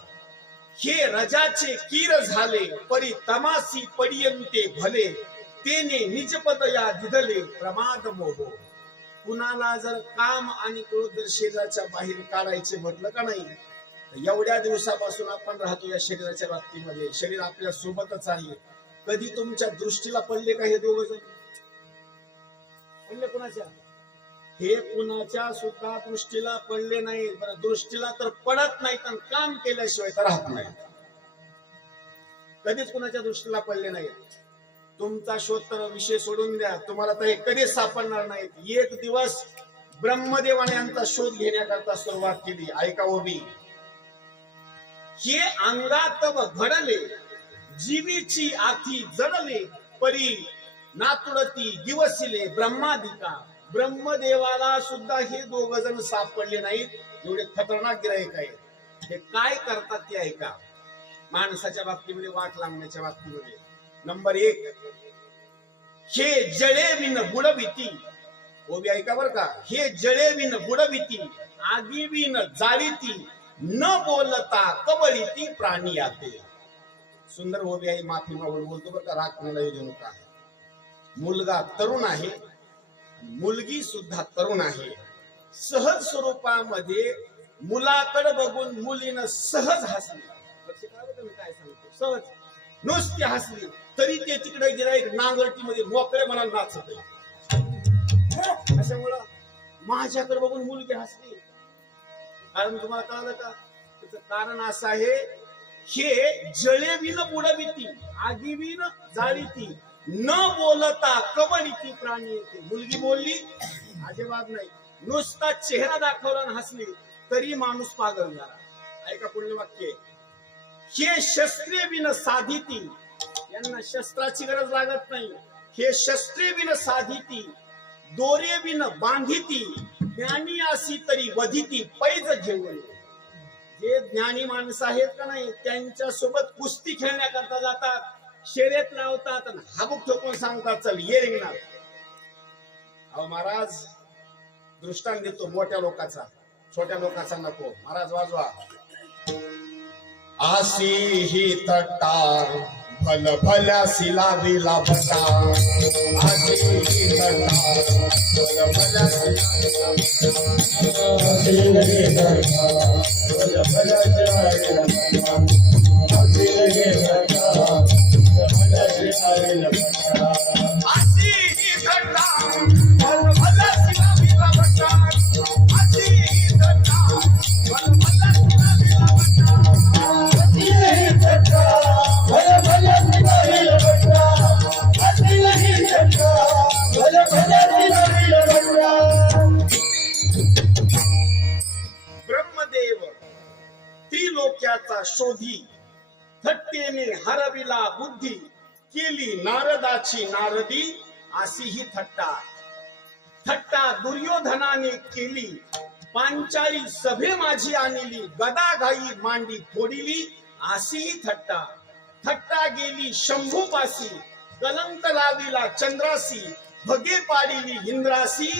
हे रजाचे कीर झाले, परी तमासी पडियंते भले, तेने निजपद या दिधले प्रमाद मोह. कुणाला जर काम आणि क्रोध जर शरीराच्या बाहेर काढायचे म्हटलं का नाही, एवढ्या दिवसापासून आपण राहतो या शरीराच्या बाबतीमध्ये. शरीर आपल्या सोबतच आहे. कधी तुमच्या दृष्टीला पडले का हे दोघ जण? पडले कुणाच्या? हे कुणाच्या सुद्धा दृष्टीला पडले नाही. बरं, दृष्टीला तर पडत नाही, पण काम केल्याशिवाय तर राहत नाही. कधीच कुणाच्या दृष्टीला पडले नाही. तुमचा शोध तर विषय सोडून द्या, तुम्हाला तर हे कधीच सापडणार नाहीत. एक दिवस ब्रह्मदेवाने यांचा शोध घेण्याकरता सुरुवात केली. ऐका ओबी, हे अंगात घडले, जीवीची आथी जडले, परी नातुडती दिवसिले ब्रह्मादिका. ब्रह्मदेवाला सुद्धा हे दोघ जण सापडले नाहीत. एवढे खतरनाक गिराईक आहेत. हे काय करतात ते ऐका. माणसाच्या बाबतीमध्ये, वाट लावण्याच्या बाबतीमध्ये, नंबर 1, हे जळे विन बुडविती. ओबी ऐका बर का, हे जळे विन बुडविती, आगी विन जाळीती, न बोलता कबळीती प्राणी याते. सुंदर ओबी आहे. माफी मागून बोलतो बर का, राग कोणाला येऊ नका. मुलगा तरुण आहे, मुलगी सुद्धा तरुण आहे. सहज स्वरूपामध्ये मुलाकडे बघून मुलीनं सहज हसली. काय सांगतो, सहज नुसती हसली तरी ते तिकडे गिराईक नांगरटीमध्ये मोकळे मनाला नाचत. अशामुळं माझ्याकडे बघून मुलगी हसली. कारण तुम्हाला कळलं का? त्याचं कारण असं आहे, हे जळे विन बुडविती, आगी विन जाळीती, न बोलता कबळीती प्राणी येते. मुलगी बोलली अजिबात नाही, नुसता चेहरा दाखवला आणि हसली तरी माणूस पागल झाला. ऐका पुढलं वाक्य, हे शस्त्रे विन साधिती. यांना शस्त्राची गरज लागत नाही. हे शस्त्रे विन साधिती, दोरे विन बांधिती, ज्ञानी असी तरी वधिती पैज घेऊन. जे ज्ञानी माणसं आहेत का नाही, त्यांच्या सोबत कुस्ती खेळण्याकरता जातात, शर्यत लावतात आणि हाबूक ठोकून सांगतात, चल ये रिंगणात. अहो महाराज, दृष्टांत देतो मोठ्या लोकांचा, छोट्या लोकांचा नको. महाराज वाजवा. आसी ही तट्टार भल भल्यासी लाविला भटा. आसी ही तट्टार भल भल्यासी लाविला भटा. आसी ही तट्टार भल भल्यासी लाविला भटा. आसी ही तट्टार भल भल्यासी लाविला भटा. आसी ही तट्टार भल भल्यासी लाविला भटा. आसी ही तट्टार भल भल्यासी लाविला ब्रह्मदेव त्रिलोक्याचा शोधी, थट्टेने हरविला बुद्धी, केली नारदाची नारदी, अशी ही थट्टा. थट्टा दुर्योधनाने केली, पांचाळी सभे माझी आणली, गदा घाई मांडी फोडिली, अशी ही थट्टा. थट्टा गेली शंभूपासी, कलंक लाविला चंद्रासी, भगे पाडिली इंद्रासी,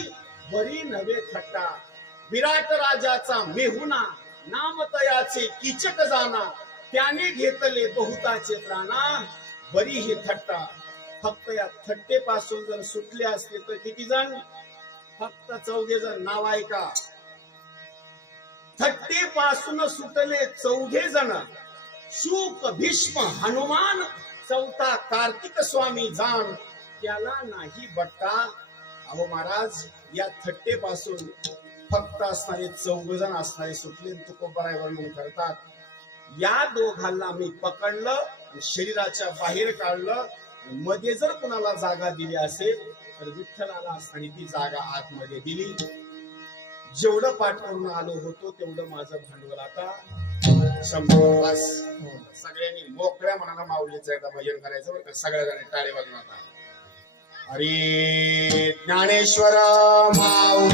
बरी नव्हे थट्टा. विराट राजाचा मेहुणा, नामतयाचे कीचक जाना, त्याने घेतले बहुताचे प्राणा, बरी ही थट्टा. फक्त या थट्टेपासून जर सुटले असते तर किती जण? फक्त 4 जण. नाव ऐका. थट्टेपासून सुटले 4 जण. शुक, भीष्म, हनुमान, 4था कार्तिक स्वामी जाण, त्याला नाही बट्टा. अहो महाराज, या थट्टेपासून फक्त असणारे 4 जण असणारे सुटले. तुकोबाराय वर्णन करतात, या दोघांना मी पकडलं, शरीराच्या बाहेर काढलं मध्ये जर कुणाला जागा दिली असेल तर विठ्ठलाला आणि ती जागा आतमध्ये दिली. जेवढं पाठ करून आलो होतो तेवढं माझं भांडवल आता संपलं. बस सगळ्यांनी मोकळ्या मनाला माऊलीचं एकदा भजन करायचं बरं का. सगळ्या जणी टाळे वाजवून आता. हरी ज्ञानेश्वर माऊली